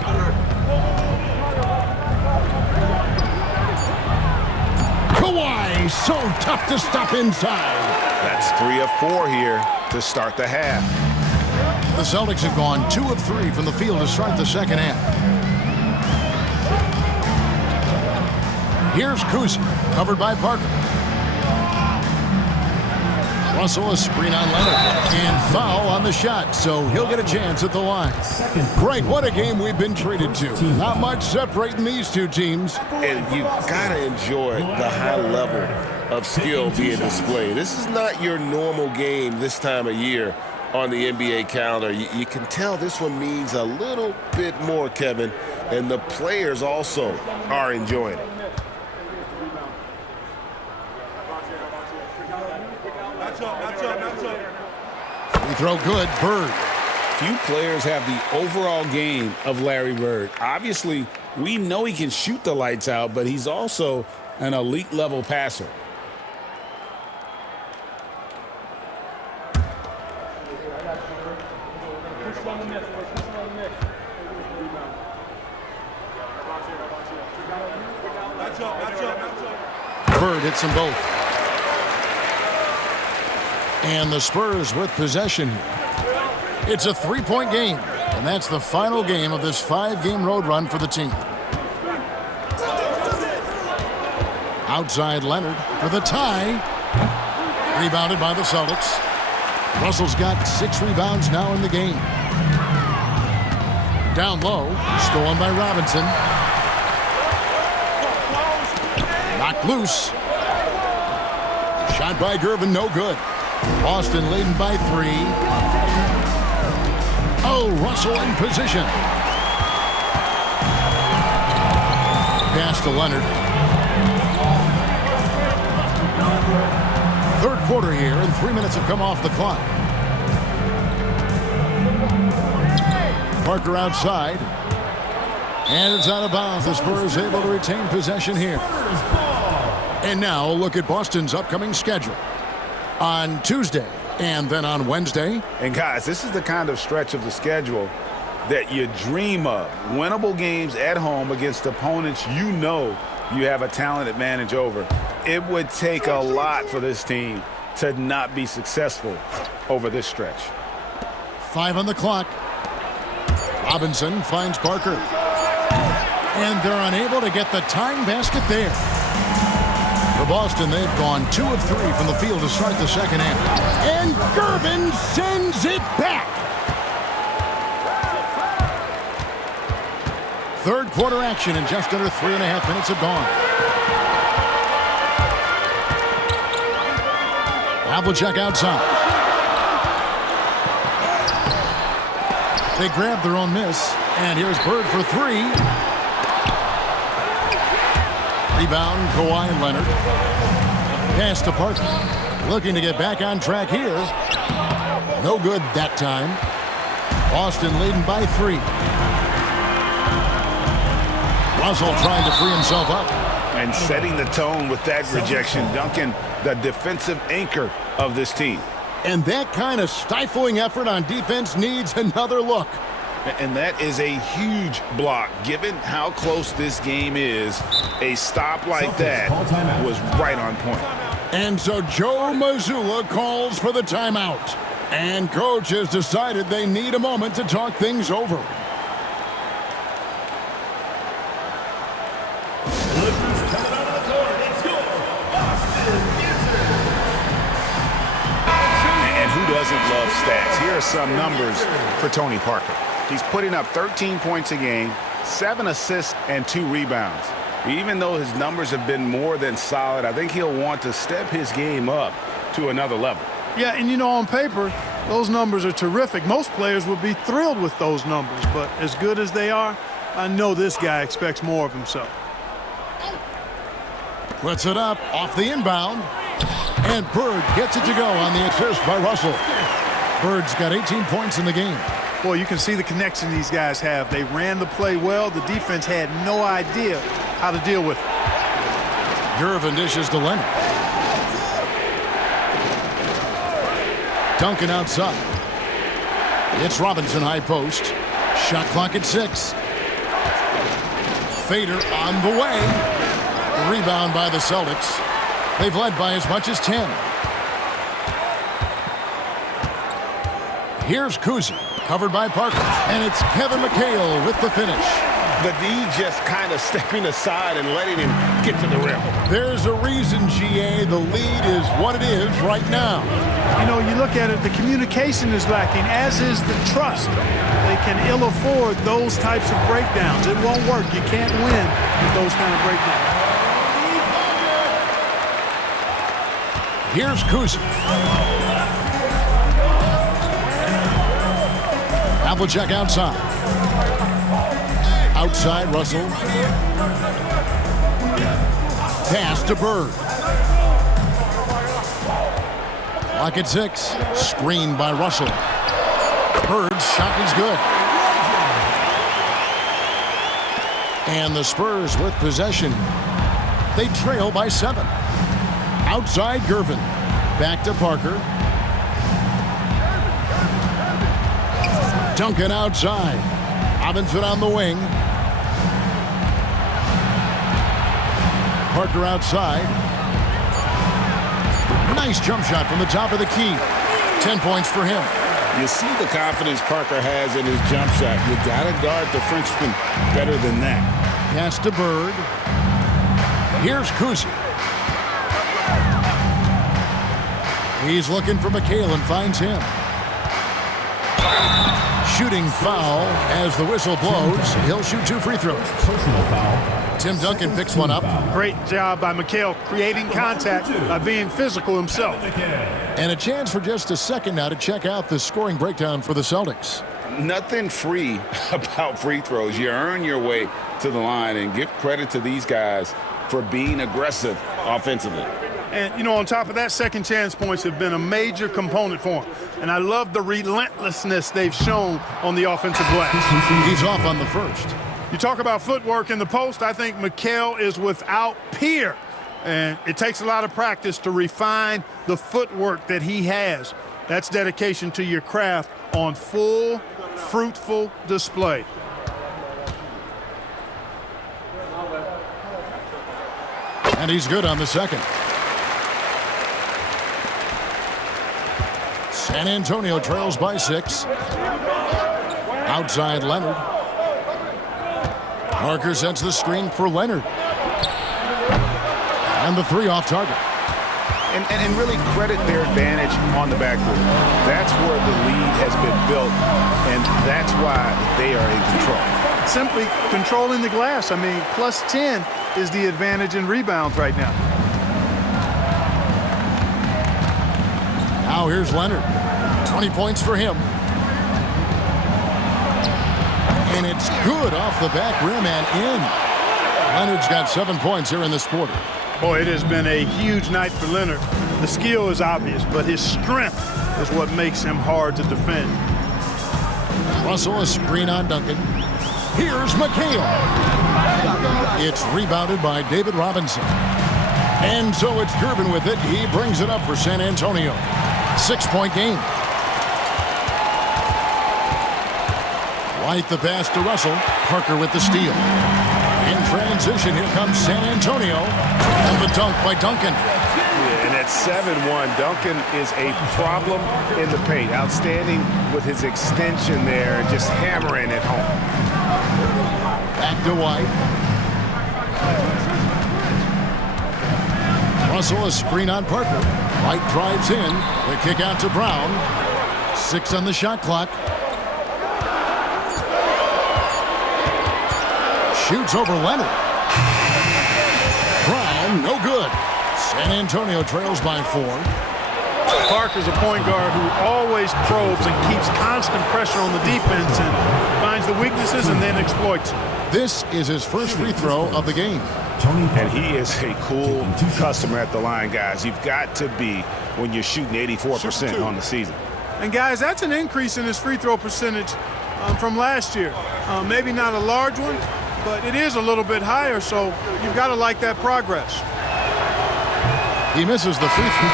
Kawhi, so tough to stop inside. That's 3 of 4 here to start the half. The Celtics have gone 2 of 3 from the field to start the second half. Here's Kuzi, covered by Parker. Russell a screen on Leonard. And foul on the shot, so he'll get a chance at the line. Greg, what a game we've been treated to. Not much separating these two teams. And you've got to enjoy the high level of skill being displayed. This is not your normal game this time of year on the NBA calendar. You can tell this one means a little bit more, Kevin, and the players also are enjoying it. We throw good. Bird. Few players have the overall game of Larry Bird. Obviously, we know he can shoot the lights out, but he's also an elite level passer. Bird hits them both. And the Spurs with possession here. It's a 3-point game, and that's the final game of this 5-game road run for the team. Outside Leonard for the tie. Rebounded by the Celtics. Russell's got 6 rebounds now in the game. Down low, stolen by Robinson. Knocked loose. Shot by Gervin, no good. Boston leading by 3. Oh, Russell in position. Pass to Leonard. Third quarter here, and 3 minutes have come off the clock. Parker outside. And it's out of bounds. The Spurs able to retain possession here. And now, look at Boston's upcoming schedule. On Tuesday, and then on Wednesday. And guys, this is the kind of stretch of the schedule that you dream of. Winnable games at home against opponents you know you have a talent advantage over. It would take a lot for this team to not be successful over this stretch. 5 on the clock. Robinson finds Parker. And they're unable to get the tying basket there. For Boston, they've gone 2 of 3 from the field to start the second half. And Gervin sends it back. Third quarter action, and just under 3.5 minutes have gone. Havlicek outside. They grab their own miss, and here's Bird for 3. Rebound, Kawhi Leonard. Pass to Parker. Looking to get back on track here. No good that time. Boston leading by 3. Russell trying to free himself up. And setting the tone with that rejection. Duncan, the defensive anchor of this team. And that kind of stifling effort on defense needs another look. And that is a huge block. Given how close this game is, a stop like that was right on point. And so Joe Mazzulla calls for the timeout. And coach has decided they need a moment to talk things over. And who doesn't love stats? Here are some numbers for Tony Parker. He's putting up 13 points a game, 7 assists, and 2 rebounds. Even though his numbers have been more than solid, I think he'll want to step his game up to another level. Yeah, and you know, on paper, those numbers are terrific. Most players would be thrilled with those numbers, but as good as they are, I know this guy expects more of himself. Puts it up off the inbound, and Bird gets it to go on the assist by Russell. Bird's got 18 points in the game. Boy, you can see the connection these guys have. They ran the play well. The defense had no idea how to deal with it. Gervin dishes to Leonard. Duncan outside. It's Robinson high post. Shot clock at 6. Fader on the way. The rebound by the Celtics. They've led by as much as 10. Here's Kuzi, covered by Parker. And it's Kevin McHale with the finish. The D just kind of stepping aside and letting him get to the rim. There's a reason, GA, the lead is what it is right now. You know, you look at it, the communication is lacking, as is the trust. They can ill afford those types of breakdowns. It won't work. You can't win with those kind of breakdowns. Here's Kuzi. Havlicek outside. Outside, Russell. Pass to Bird. Clock at 6. Screened by Russell. Bird's shot is good. And the Spurs with possession. They trail by 7. Outside, Gervin. Back to Parker. Duncan outside. Robinson on the wing. Parker outside. Nice jump shot from the top of the key. 10 points for him. You see the confidence Parker has in his jump shot. You got to guard the Frenchman better than that. Pass to Bird. Here's Kuzi. He's looking for McHale and finds him. Shooting foul as the whistle blows. He'll shoot 2 free throws. Personal foul. Tim Duncan picks one up. Great job by McHale creating contact by being physical himself. And a chance for just a second now to check out the scoring breakdown for the Celtics. Nothing free about free throws. You earn your way to the line, and give credit to these guys for being aggressive offensively. And, you know, on top of that, second chance points have been a major component for him. And I love the relentlessness they've shown on the offensive glass. He's off on the first. You talk about footwork in the post, I think McHale is without peer. And it takes a lot of practice to refine the footwork that he has. That's dedication to your craft on full, fruitful display. And he's good on the second. San Antonio trails by 6. Outside Leonard. Parker sets the screen for Leonard. And the 3 off target. And really credit their advantage on the backboard. That's where the lead has been built, and that's why they are in control. Simply controlling the glass. I mean, plus 10 is the advantage in rebounds right now. Now here's Leonard. 20 points for him. And it's good off the back rim and in. Leonard's got 7 points here in this quarter. Boy, it has been a huge night for Leonard. The skill is obvious, but his strength is what makes him hard to defend. Russell, a screen on Duncan. Here's McHale. It's rebounded by David Robinson. And so it's Gervin with it. He brings it up for San Antonio. 6-point game. White the pass to Russell. Parker with the steal. In transition, here comes San Antonio. And the dunk by Duncan. Yeah, and at 7-1, Duncan is a problem in the paint. Outstanding with his extension there, just hammering it home. Back to White. Russell, a screen on Parker. White drives in. The kick out to Brown. 6 on the shot clock. Shoots over Leonard. Brown, no good. San Antonio trails by 4. Parker's a point guard who always probes and keeps constant pressure on the defense and finds the weaknesses and then exploits them. This is his first free throw of the game. And he is a cool customer at the line, guys. You've got to be when you're shooting 84% on the season. And, guys, that's an increase in his free throw percentage from last year. Maybe not a large one, but it is a little bit higher, so you've got to like that progress. He misses the free throw.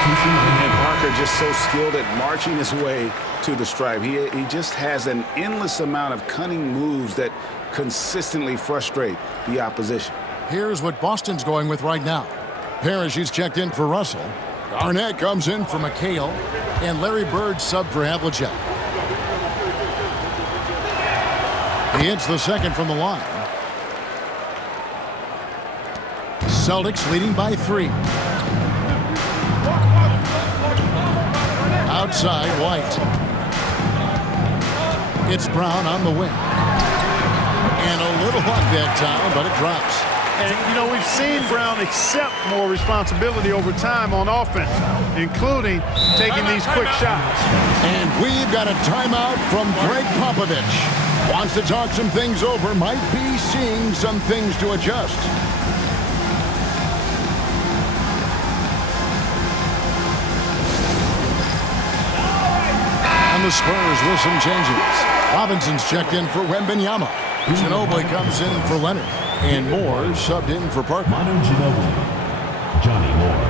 And Parker just so skilled at marching his way to the stripe. He just has an endless amount of cunning moves that consistently frustrate the opposition. Here's what Boston's going with right now. Parrish, he's checked in for Russell. Garnett comes in for McHale. And Larry Bird sub for Havlicek. He hits the second from the line. Celtics leading by 3. Outside, White. It's Brown on the wing. And a little luck that time, but it drops. And, you know, we've seen Brown accept more responsibility over time on offense, including taking these quick shots. And we've got a timeout from Greg Popovich. Wants to talk some things over, might be seeing some things to adjust. And the Spurs with some changes. Robinson's checked in for Wembanyama. Ginobili comes in for Leonard. And Moore subbed in for Parker. Manu Ginobili, Johnny Moore.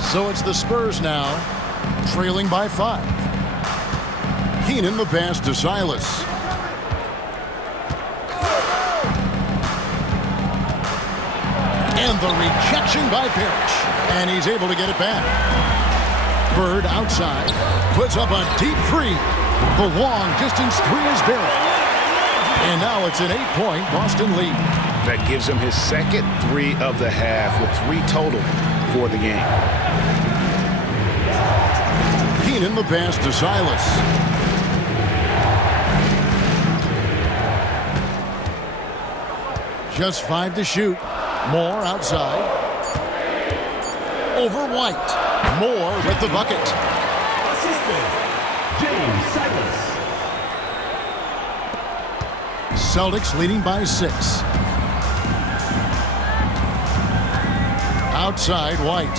So it's the Spurs now, trailing by 5. Keenan the pass to Silas. And the rejection by Parrish. And he's able to get it back. Bird outside. Puts up a deep three. The long distance three is buried. And now it's an 8-point Boston lead. That gives him his second three of the half with 3 total for the game. Keenan the pass to Silas. Just 5 to shoot. Moore outside. Over White. Moore with the bucket. Assistant, James Silas. Celtics leading by 6. Outside White.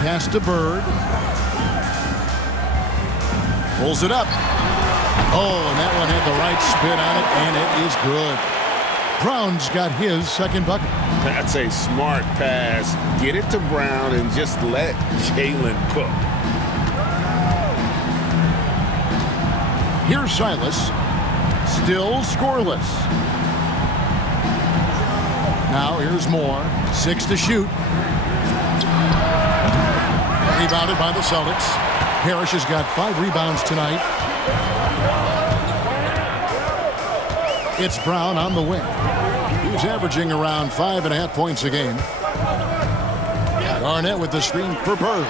Pass to Bird. Pulls it up. Oh, and that one had the right spin on it, and it is good. Brown's got his second bucket. That's a smart pass. Get it to Brown and just let Jalen cook. Here's Silas. Still scoreless. Now here's Moore. 6 to shoot. Rebounded by the Celtics. Parrish has got 5 rebounds tonight. It's Brown on the wing. He's averaging around 5.5 points a game. Garnett with the screen for Bird.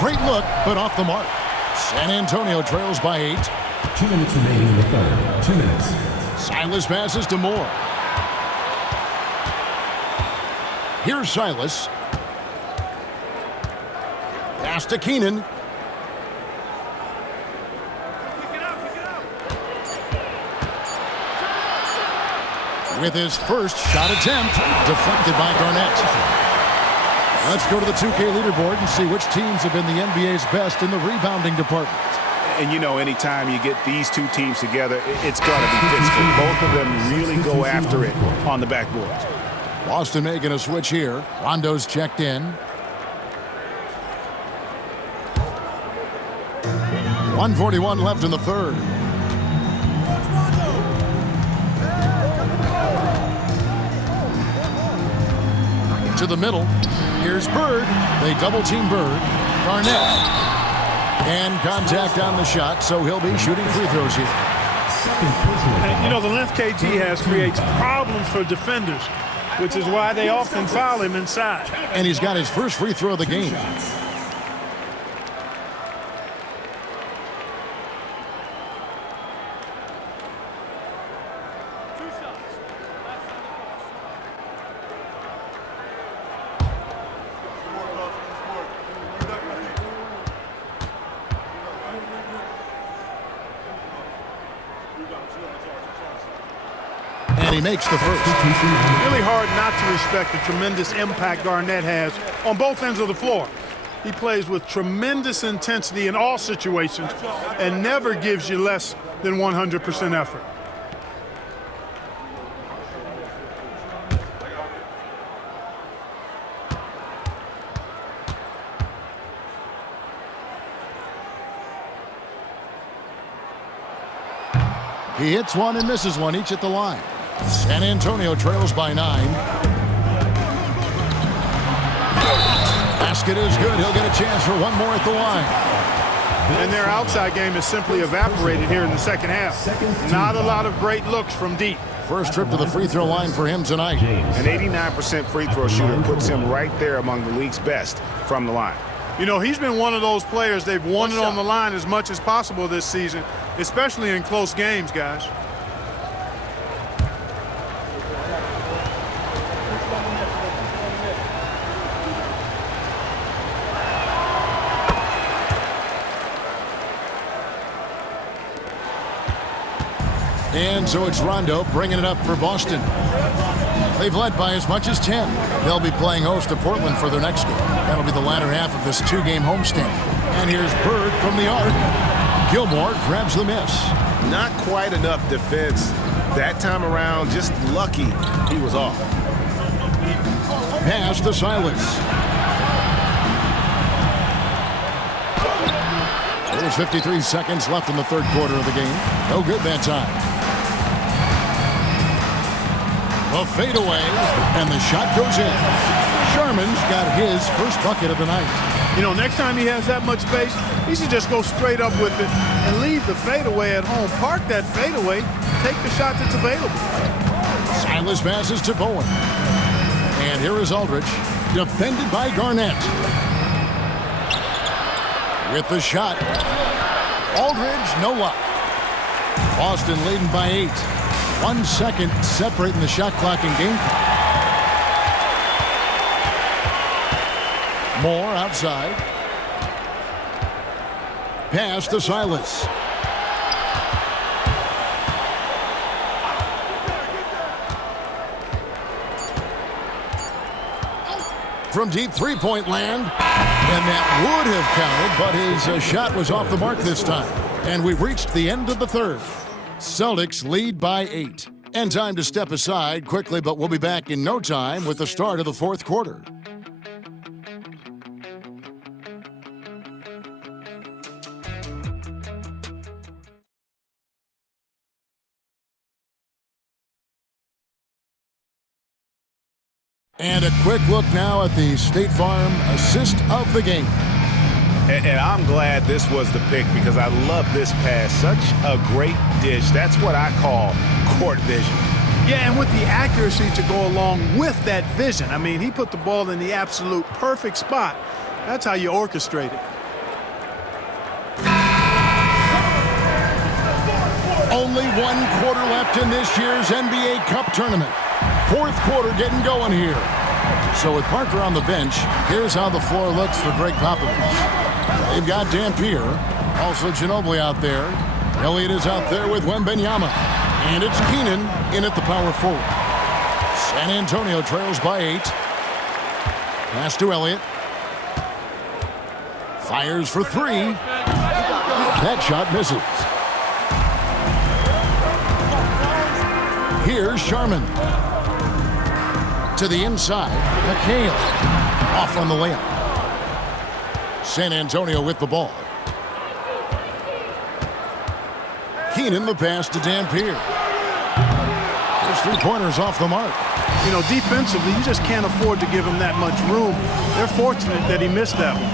Great look, but off the mark. San Antonio trails by 8. 2 minutes remaining in the third. 2 minutes. Silas passes to Moore. Here's Silas. Pass to Keenan. With his first shot attempt, deflected by Garnett. Let's go to the 2K leaderboard and see which teams have been the NBA's best in the rebounding department. And you know, anytime you get these two teams together, it's going to be physical. Both of them really go after it on the backboard. Boston making a switch here. Rondo's checked in. 1:41 left in the third. To the middle. Here's Bird. They double-team Bird. Garnett. And contact on the shot, so he'll be shooting free throws here. And, you know, the length KG has creates problems for defenders, which is why they often foul him inside. And he's got his first free throw of the game. And he makes the first. Really hard not to respect the tremendous impact Garnett has on both ends of the floor. He plays with tremendous intensity in all situations and never gives you less than 100% effort. He hits one and misses one, each at the line. San Antonio trails by 9. Basket is good. He'll get a chance for one more at the line. And their outside game is simply evaporated here in the second half. Not a lot of great looks from deep. First trip to the free throw line for him tonight. An 89% free throw shooter puts him right there among the league's best from the line. You know, he's been one of those players they've wanted on the line as much as possible this season, especially in close games, guys. And so it's Rondo bringing it up for Boston. They've led by as much as 10. They'll be playing host to Portland for their next game. That'll be the latter half of this 2-game homestand. And here's Bird from the arc. Gilmore grabs the miss. Not quite enough defense that time around. Just lucky he was off. Pass to Silas. There's 53 seconds left in the third quarter of the game. No good that time. The fadeaway, and the shot goes in. Sharman's got his first bucket of the night. You know, next time he has that much space, he should just go straight up with it and leave the fadeaway at home. Park that fadeaway, take the shot that's available. Silas passes to Bowen. And here is Aldridge, defended by Garnett. With the shot. Aldridge, no luck. Boston leading by 8. 1 second separating the shot clock and game clock. Moore outside. Pass to Silas. From deep three-point land. And that would have counted, but his shot was off the mark this time. And we've reached the end of the third. Celtics lead by 8. And time to step aside quickly, but we'll be back in no time with the start of the fourth quarter. And a quick look now at the State Farm assist of the game. And I'm glad this was the pick because I love this pass. Such a great dish. That's what I call court vision. Yeah, and with the accuracy to go along with that vision. I mean, he put the ball in the absolute perfect spot. That's how you orchestrate it. Only 1 quarter left in this year's NBA Cup tournament. Fourth quarter getting going here. So with Parker on the bench, here's how the floor looks for Greg Popovich. They've got Dampier, also Ginobili out there. Elliott is out there with Wembanyama. And it's Keenan in at the power forward. San Antonio trails by 8. Pass to Elliott. Fires for 3. That shot misses. Here's Sharman. To the inside, McHale. Off on the layup. San Antonio with the ball. Keenan the pass to Dampier. His three-pointers off the mark. You know, defensively, you just can't afford to give him that much room. They're fortunate that he missed that one.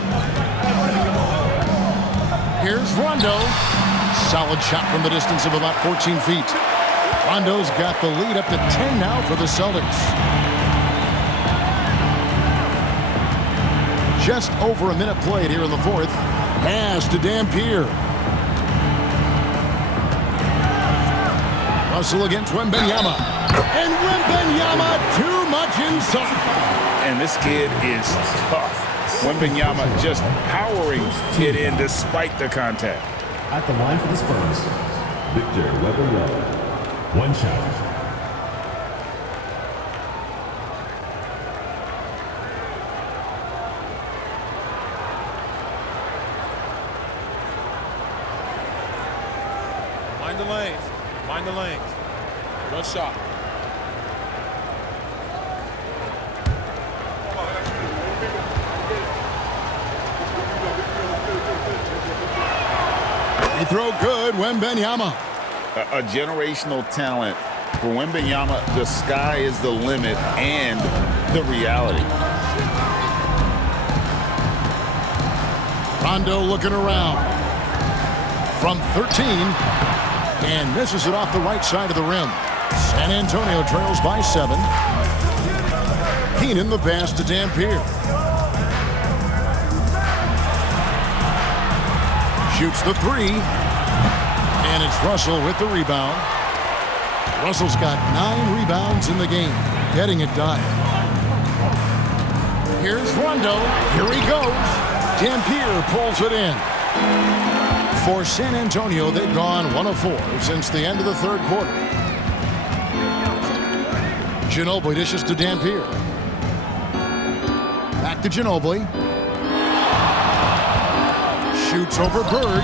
Here's Rondo. Solid shot from the distance of about 14 feet. Rondo's got the lead up to 10 now for the Celtics. Just over a minute played here in the fourth. Pass to Dampier. Russell against Wembanyama. And Wembanyama too much inside. And this kid is tough. Wembanyama just powering it in despite the contact. At the line for the Spurs, Victor Wembanyama. 1 shot. Mind the lanes. Mind the lanes. 1 shot. They throw good, Wembanyama. A generational talent. For Wembanyama, the sky is the limit and the reality. Rondo looking around. From 13. And misses it off the right side of the rim. San Antonio trails by 7. Keenan the pass to Dampier. Shoots the 3. And it's Russell with the rebound. Russell's got 9 rebounds in the game, getting it done. Here's Rondo. Here he goes. Dampier pulls it in. For San Antonio, they've gone 1 of 4 since the end of the third quarter. Ginobili dishes to Dampier. Back to Ginobili. Shoots over Bird.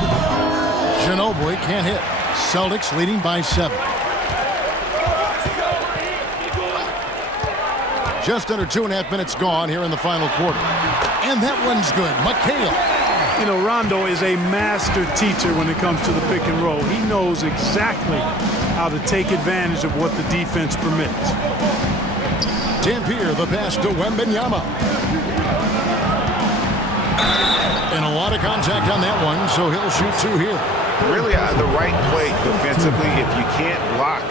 Ginobili can't hit. Celtics leading by 7. Just under 2.5 minutes gone here in the final quarter. And that one's good. McHale. You know, Rondo is a master teacher when it comes to the pick and roll. He knows exactly how to take advantage of what the defense permits. Dampier, the pass to Wembanyama. And a lot of contact on that one, so he'll shoot 2 here. Really the right play defensively. If you can't block,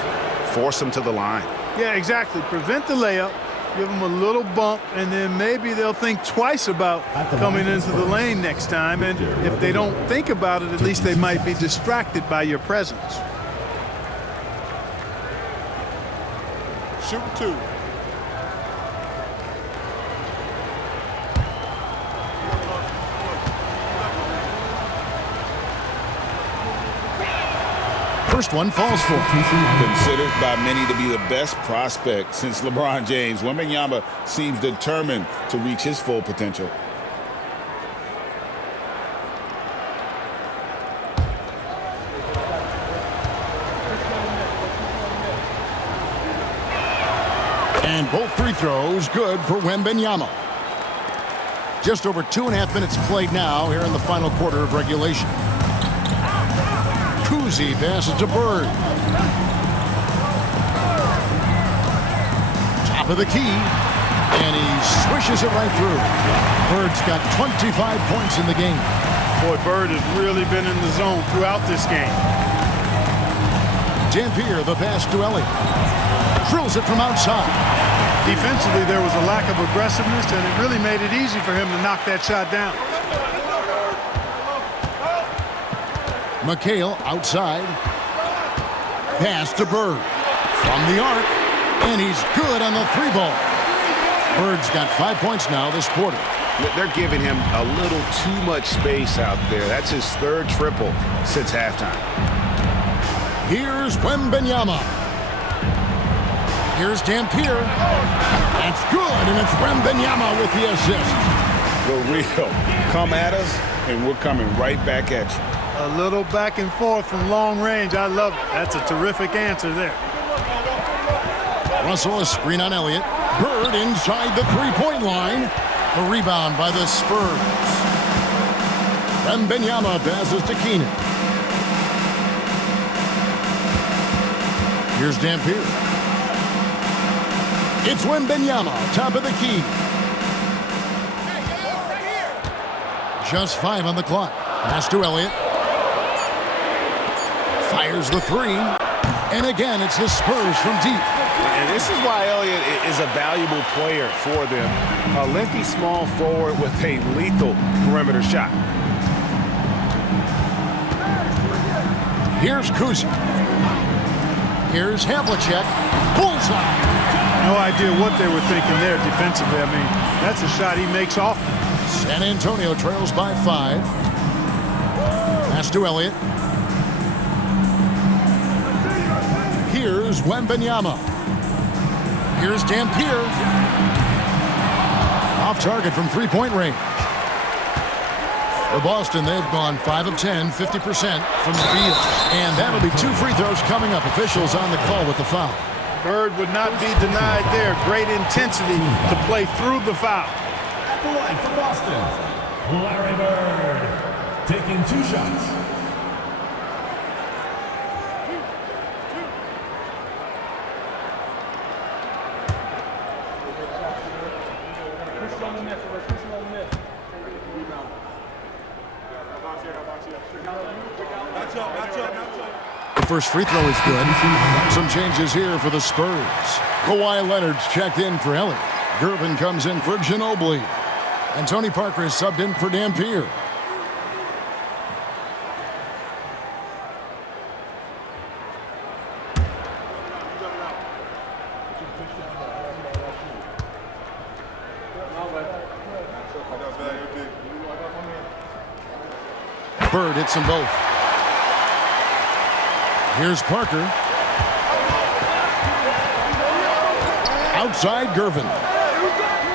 force them to the line. Yeah, exactly. Prevent the layup, give them a little bump, and then maybe they'll think twice about coming into the lane next time. And if they don't think about it, at least they might be distracted by your presence. Shooting 2. First one falls for. Considered by many to be the best prospect since LeBron James, Wembanyama seems determined to reach his full potential. And both free throws good for Wembanyama. Just over 2.5 minutes played now here in the final quarter of regulation. Kuzi passes to Bird. Top of the key. And he swishes it right through. Bird's got 25 points in the game. Boy, Bird has really been in the zone throughout this game. Dampier, the pass to Elliott. Drills it from outside. Defensively, there was a lack of aggressiveness, and it really made it easy for him to knock that shot down. McHale outside. Pass to Bird. From the arc. And he's good on the 3-ball. Bird's got 5 points now this quarter. They're giving him a little too much space out there. That's his 3rd triple since halftime. Here's Wembanyama. Here's Dampier. That's good, and it's Wembanyama with the assist. The real. Come at us, and we're coming right back at you. A little back and forth from long range. I love it. That's a terrific answer there. Russell, a screen on Elliott. Bird inside the 3-point line. A rebound by the Spurs. Wembanyama passes to Keenan. Here's Dampier. It's Wembanyama, top of the key. Just 5 on the clock. Pass to Elliott. Fires the 3. And again, it's the Spurs from deep. And this is why Elliott is a valuable player for them. A lengthy small forward with a lethal perimeter shot. Here's Kuzi. Here's Havlicek. Bullseye. No idea what they were thinking there defensively. I mean, that's a shot he makes often. San Antonio trails by 5. Pass to Elliott. Here's Wembanyama. Here's Dampier. Off target from 3-point range. For Boston, they've gone 5 of 10, 50% from the field. And that'll be 2 free throws coming up. Officials on the call with the foul. Bird would not be denied there. Great intensity to play through the foul. At the line for Boston, Larry Bird, taking 2 shots. The first free throw is good. Some changes here for the Spurs. Kawhi Leonard's checked in for Elliott. Gervin comes in for Ginobili. And Tony Parker is subbed in for Dampier. Bird hits them both. Here's Parker. Outside Gervin.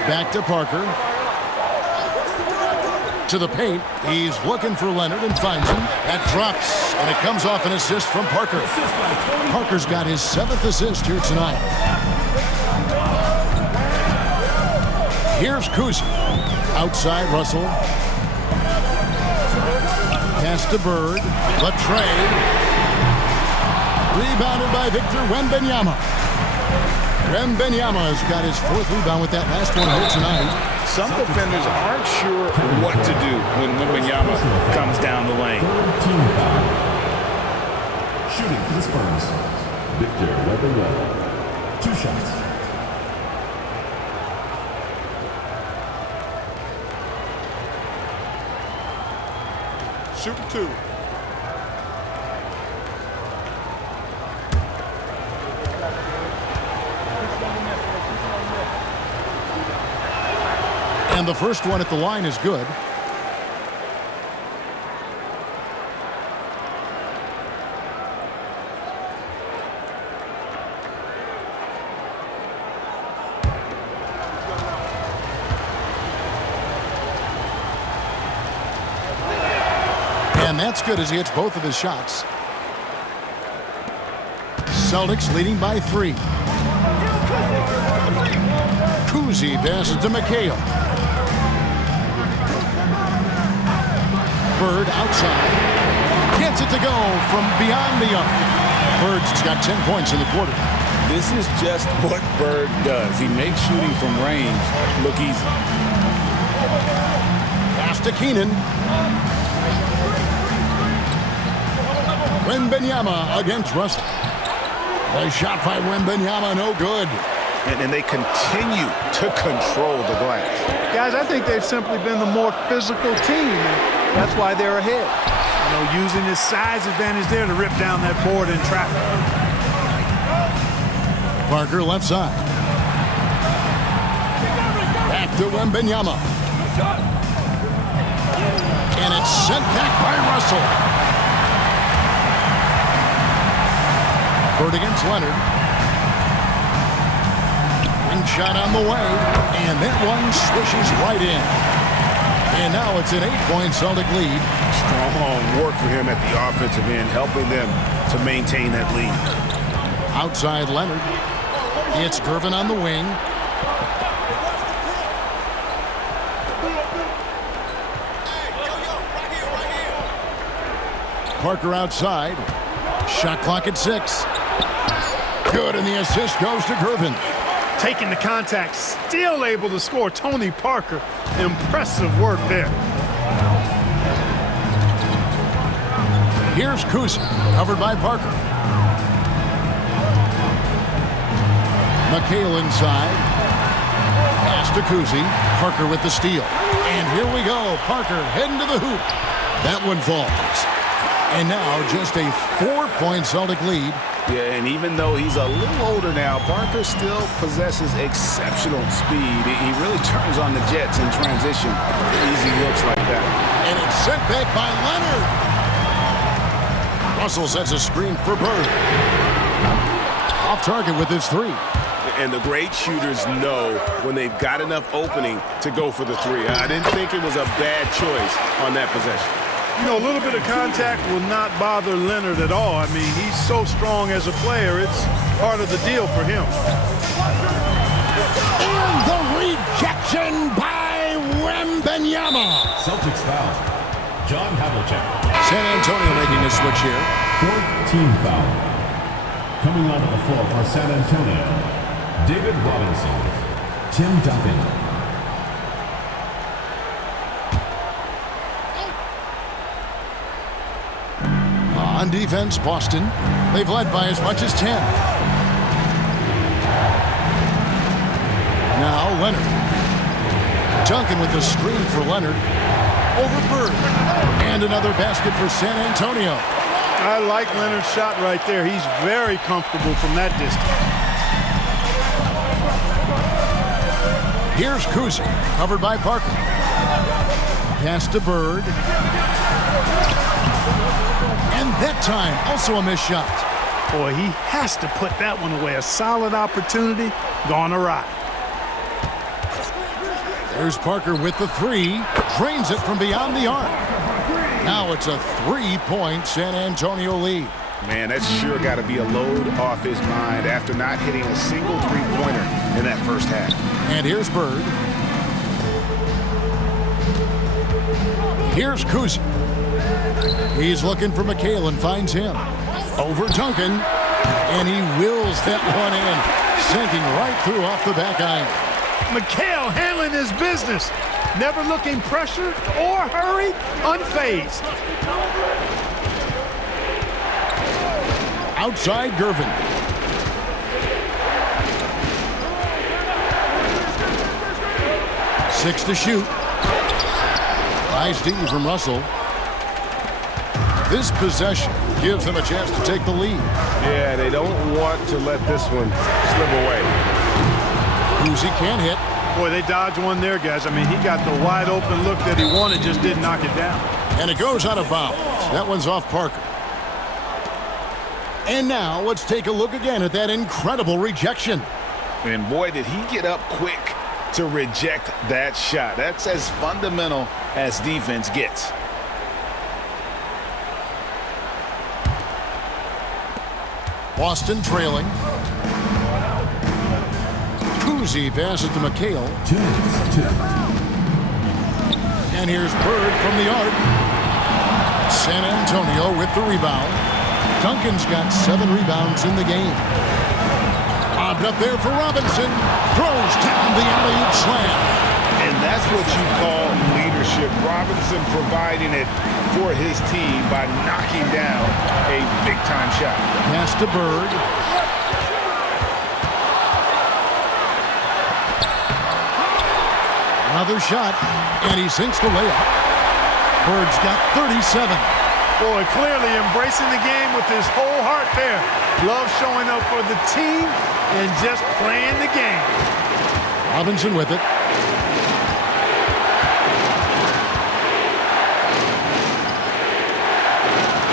Back to Parker. To the paint. He's looking for Leonard and finds him. That drops, and it comes off an assist from Parker. Parker's got his 7th assist here tonight. Here's Kuzi. Outside Russell. Pass to Bird. The trade. Rebounded by Victor Wembanyama. Wembanyama's got his 4th rebound with that last one here tonight. Some defenders aren't sure what to do when Wembanyama comes down the lane. Team foul. Shooting for the Spurs. Victor Wembanyama. 2 shots. Shooting 2. And the first one at the line is good. And that's good as he hits both of his shots. Celtics leading by 3. Kuzi passes to McHale. Bird outside. Gets it to go from beyond the arc. Bird's got 10 points in the quarter. This is just what Bird does. He makes shooting from range look easy. Pass to Keenan. Wembanyama against Russell. The shot by Wembanyama, no good. And they continue to control the glass. Guys, I think they've simply been the more physical team. That's why they're ahead. You know, using his size advantage there to rip down that board in traffic. Parker left side. Back to Wembanyama. And it's sent back by Russell. Bird against Leonard. One shot on the way. And that one swishes right in. And now it's an 8-point Celtic lead. Strong work for him at the offensive end, helping them to maintain that lead. Outside Leonard. It's Gervin on the wing. Parker outside. Shot clock at 6. Good, and the assist goes to Gervin. Taking the contact, still able to score. Tony Parker, impressive work there. Here's Kuzi, covered by Parker. McHale inside. Pass to Kuzi. Parker with the steal. And here we go. Parker heading to the hoop. That one falls. And now just a 4-point Celtic lead. Yeah, and even though he's a little older now, Parker still possesses exceptional speed. He really turns on the jets in transition. Easy looks like that. And it's sent back by Leonard. Russell sets a screen for Bird. Off target with his 3. And the great shooters know when they've got enough opening to go for the 3. I didn't think it was a bad choice on that possession. You know, a little bit of contact will not bother Leonard at all. I mean, he's so strong as a player. It's part of the deal for him. And the rejection by Wembanyama. Celtics foul. John Havlicek. San Antonio making a switch here. 4th team foul. Coming onto the floor for San Antonio, David Robinson, Tim Duncan. On defense, Boston. They've led by as much as 10. Now Leonard. Duncan with the screen for Leonard. Over Bird. And another basket for San Antonio. I like Leonard's shot right there. He's very comfortable from that distance. Here's Kuzi, covered by Parker. Pass to Bird. And that time, also a missed shot. Boy, he has to put that one away. A solid opportunity, gone awry. There's Parker with the 3. Drains it from beyond the arc. Now it's a 3-point San Antonio lead. Man, that's sure got to be a load off his mind after not hitting a single 3-pointer in that first half. And here's Bird. Here's Kuzi. He's looking for McHale and finds him. Over Duncan. And he wills that one in. Sinking right through off the back iron. McHale handling his business. Never looking pressured or hurried, unfazed. Outside Gervin. Six to shoot. Nice D from Russell. This possession gives them a chance to take the lead. Yeah, they don't want to let this one slip away. Kuzi can't hit. Boy, they dodged one there, guys. I mean, he got the wide open look that he wanted, just didn't knock it down. And it goes out of bounds. That one's off Parker. And now let's take a look again at that incredible rejection. And boy, did he get up quick to reject that shot. That's as fundamental as defense gets. Boston trailing. Kuzi passes to McHale. And here's Bird from the arc. San Antonio with the rebound. Duncan's got 7 rebounds in the game. Bobbed up there for Robinson. Throws down the alley-oop slam. And that's what you call leadership. Robinson providing it for his team by knocking down a big-time shot. Pass to Bird. Another shot, and he sinks the layup. Bird's got 37. Boy, clearly embracing the game with his whole heart there. Love showing up for the team and just playing the game. Robinson with it.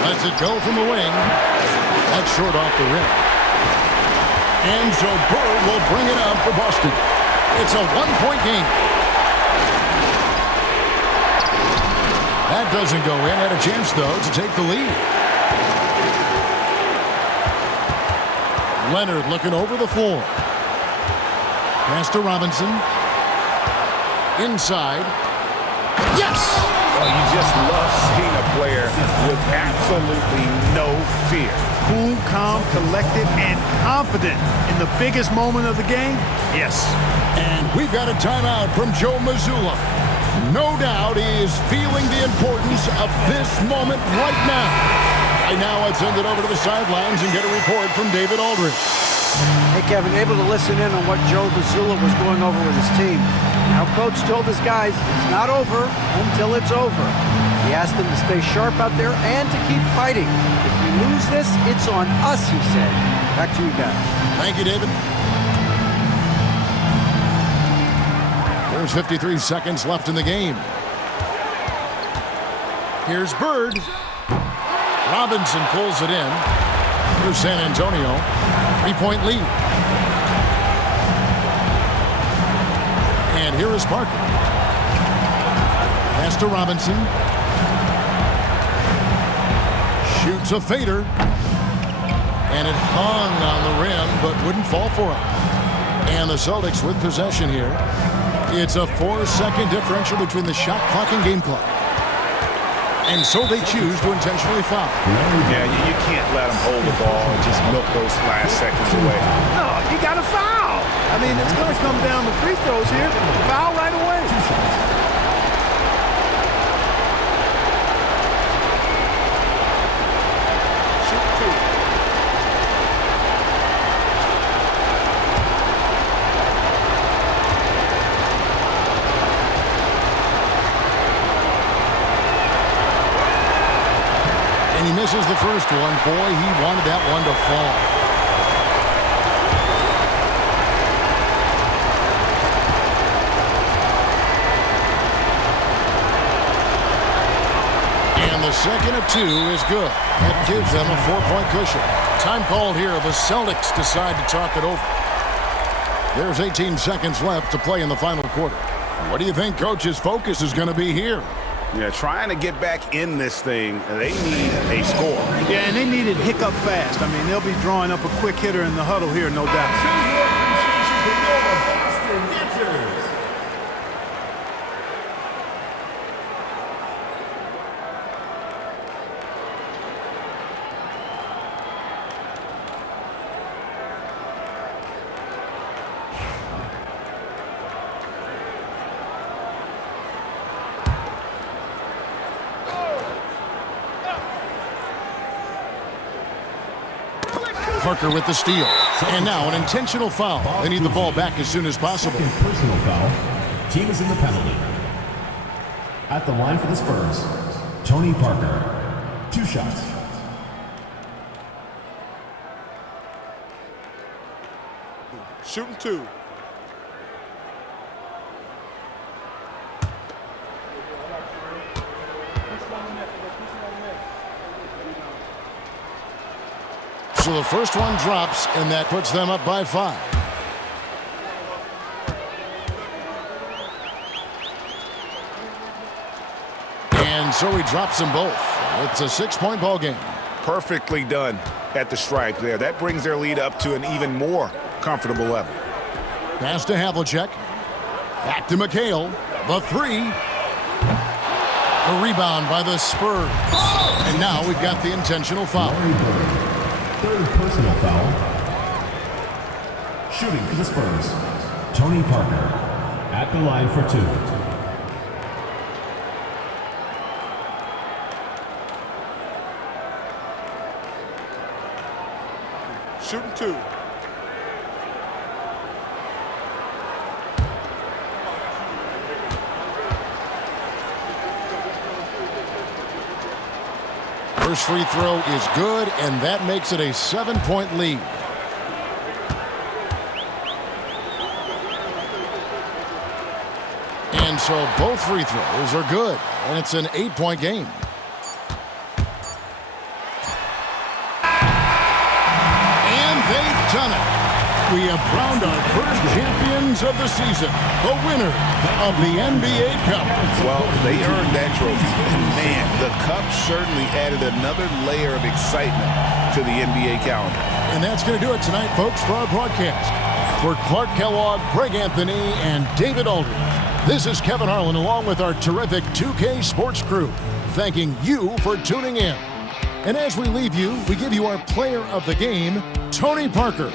Lets it go from the wing. That's short off the rim. And so Bird will bring it up for Boston. It's a 1-point game. That doesn't go in. Had a chance, though, to take the lead. Leonard looking over the floor. Pass to Robinson. Inside. Yes! Oh, you just love seeing a player with absolutely no fear. Cool, calm, collected, and confident in the biggest moment of the game. Yes. And we've got a timeout from Joe Mazzulla. No doubt he is feeling the importance of this moment right now. Right now, let's send it over to the sidelines and get a report from David Aldridge. Hey, Kevin, able to listen in on what Joe Mazzulla was going over with his team. Now, Coach told his guys it's not over until it's over. He asked them to stay sharp out there and to keep fighting. If we lose this, it's on us, he said. Back to you guys. Thank you, David. There's 53 seconds left in the game. Here's Bird. Robinson pulls it in. Here's San Antonio. 3-point lead. And here is Parker. Pass to Robinson. Shoots a fader. And it hung on the rim, but wouldn't fall for him. And the Celtics with possession here. It's a 4-second differential between the shot clock and game clock. And so they choose to intentionally foul. Yeah, you can't let them hold the ball and just milk those last seconds away. No, you got to foul. I mean, it's going to come down to free throws here. Foul right away. Shoot 2. And he misses the first one. Boy, he wanted that one to fall. And the second of 2 is good. That gives them a 4-point cushion. Time called here. The Celtics decide to talk it over. There's 18 seconds left to play in the final quarter. What do you think Coach's focus is going to be here? Yeah, trying to get back in this thing, they need a score. Yeah, and they need it hiccup fast. I mean, they'll be drawing up a quick hitter in the huddle here, no doubt. Parker with the steal. And now an intentional foul. They need the ball back as soon as possible. Second personal foul. Team is in the penalty. At the line for the Spurs, Tony Parker. 2 shots. Shooting 2. So the first one drops, and that puts them up by 5. And so he drops them both. It's a 6-point ball game. Perfectly done at the stripe there. That brings their lead up to an even more comfortable level. Pass to Havlicek. Back to McHale. The 3. The rebound by the Spurs. And now we've got the intentional foul. Third personal foul. Shooting for the Spurs, Tony Parker. At the line for 2. Shooting 2. First free throw is good, and that makes it a 7-point lead. And so both free throws are good, and it's an 8-point game. And they've done it. We have crowned our first champions of the season, the winner of the NBA Cup. Well, they earned that trophy. And man, the Cup certainly added another layer of excitement to the NBA calendar. And that's going to do it tonight, folks, for our broadcast. For Clark Kellogg, Greg Anthony, and David Aldridge, this is Kevin Harlan along with our terrific 2K Sports crew, thanking you for tuning in. And as we leave you, we give you our player of the game, Tony Parker.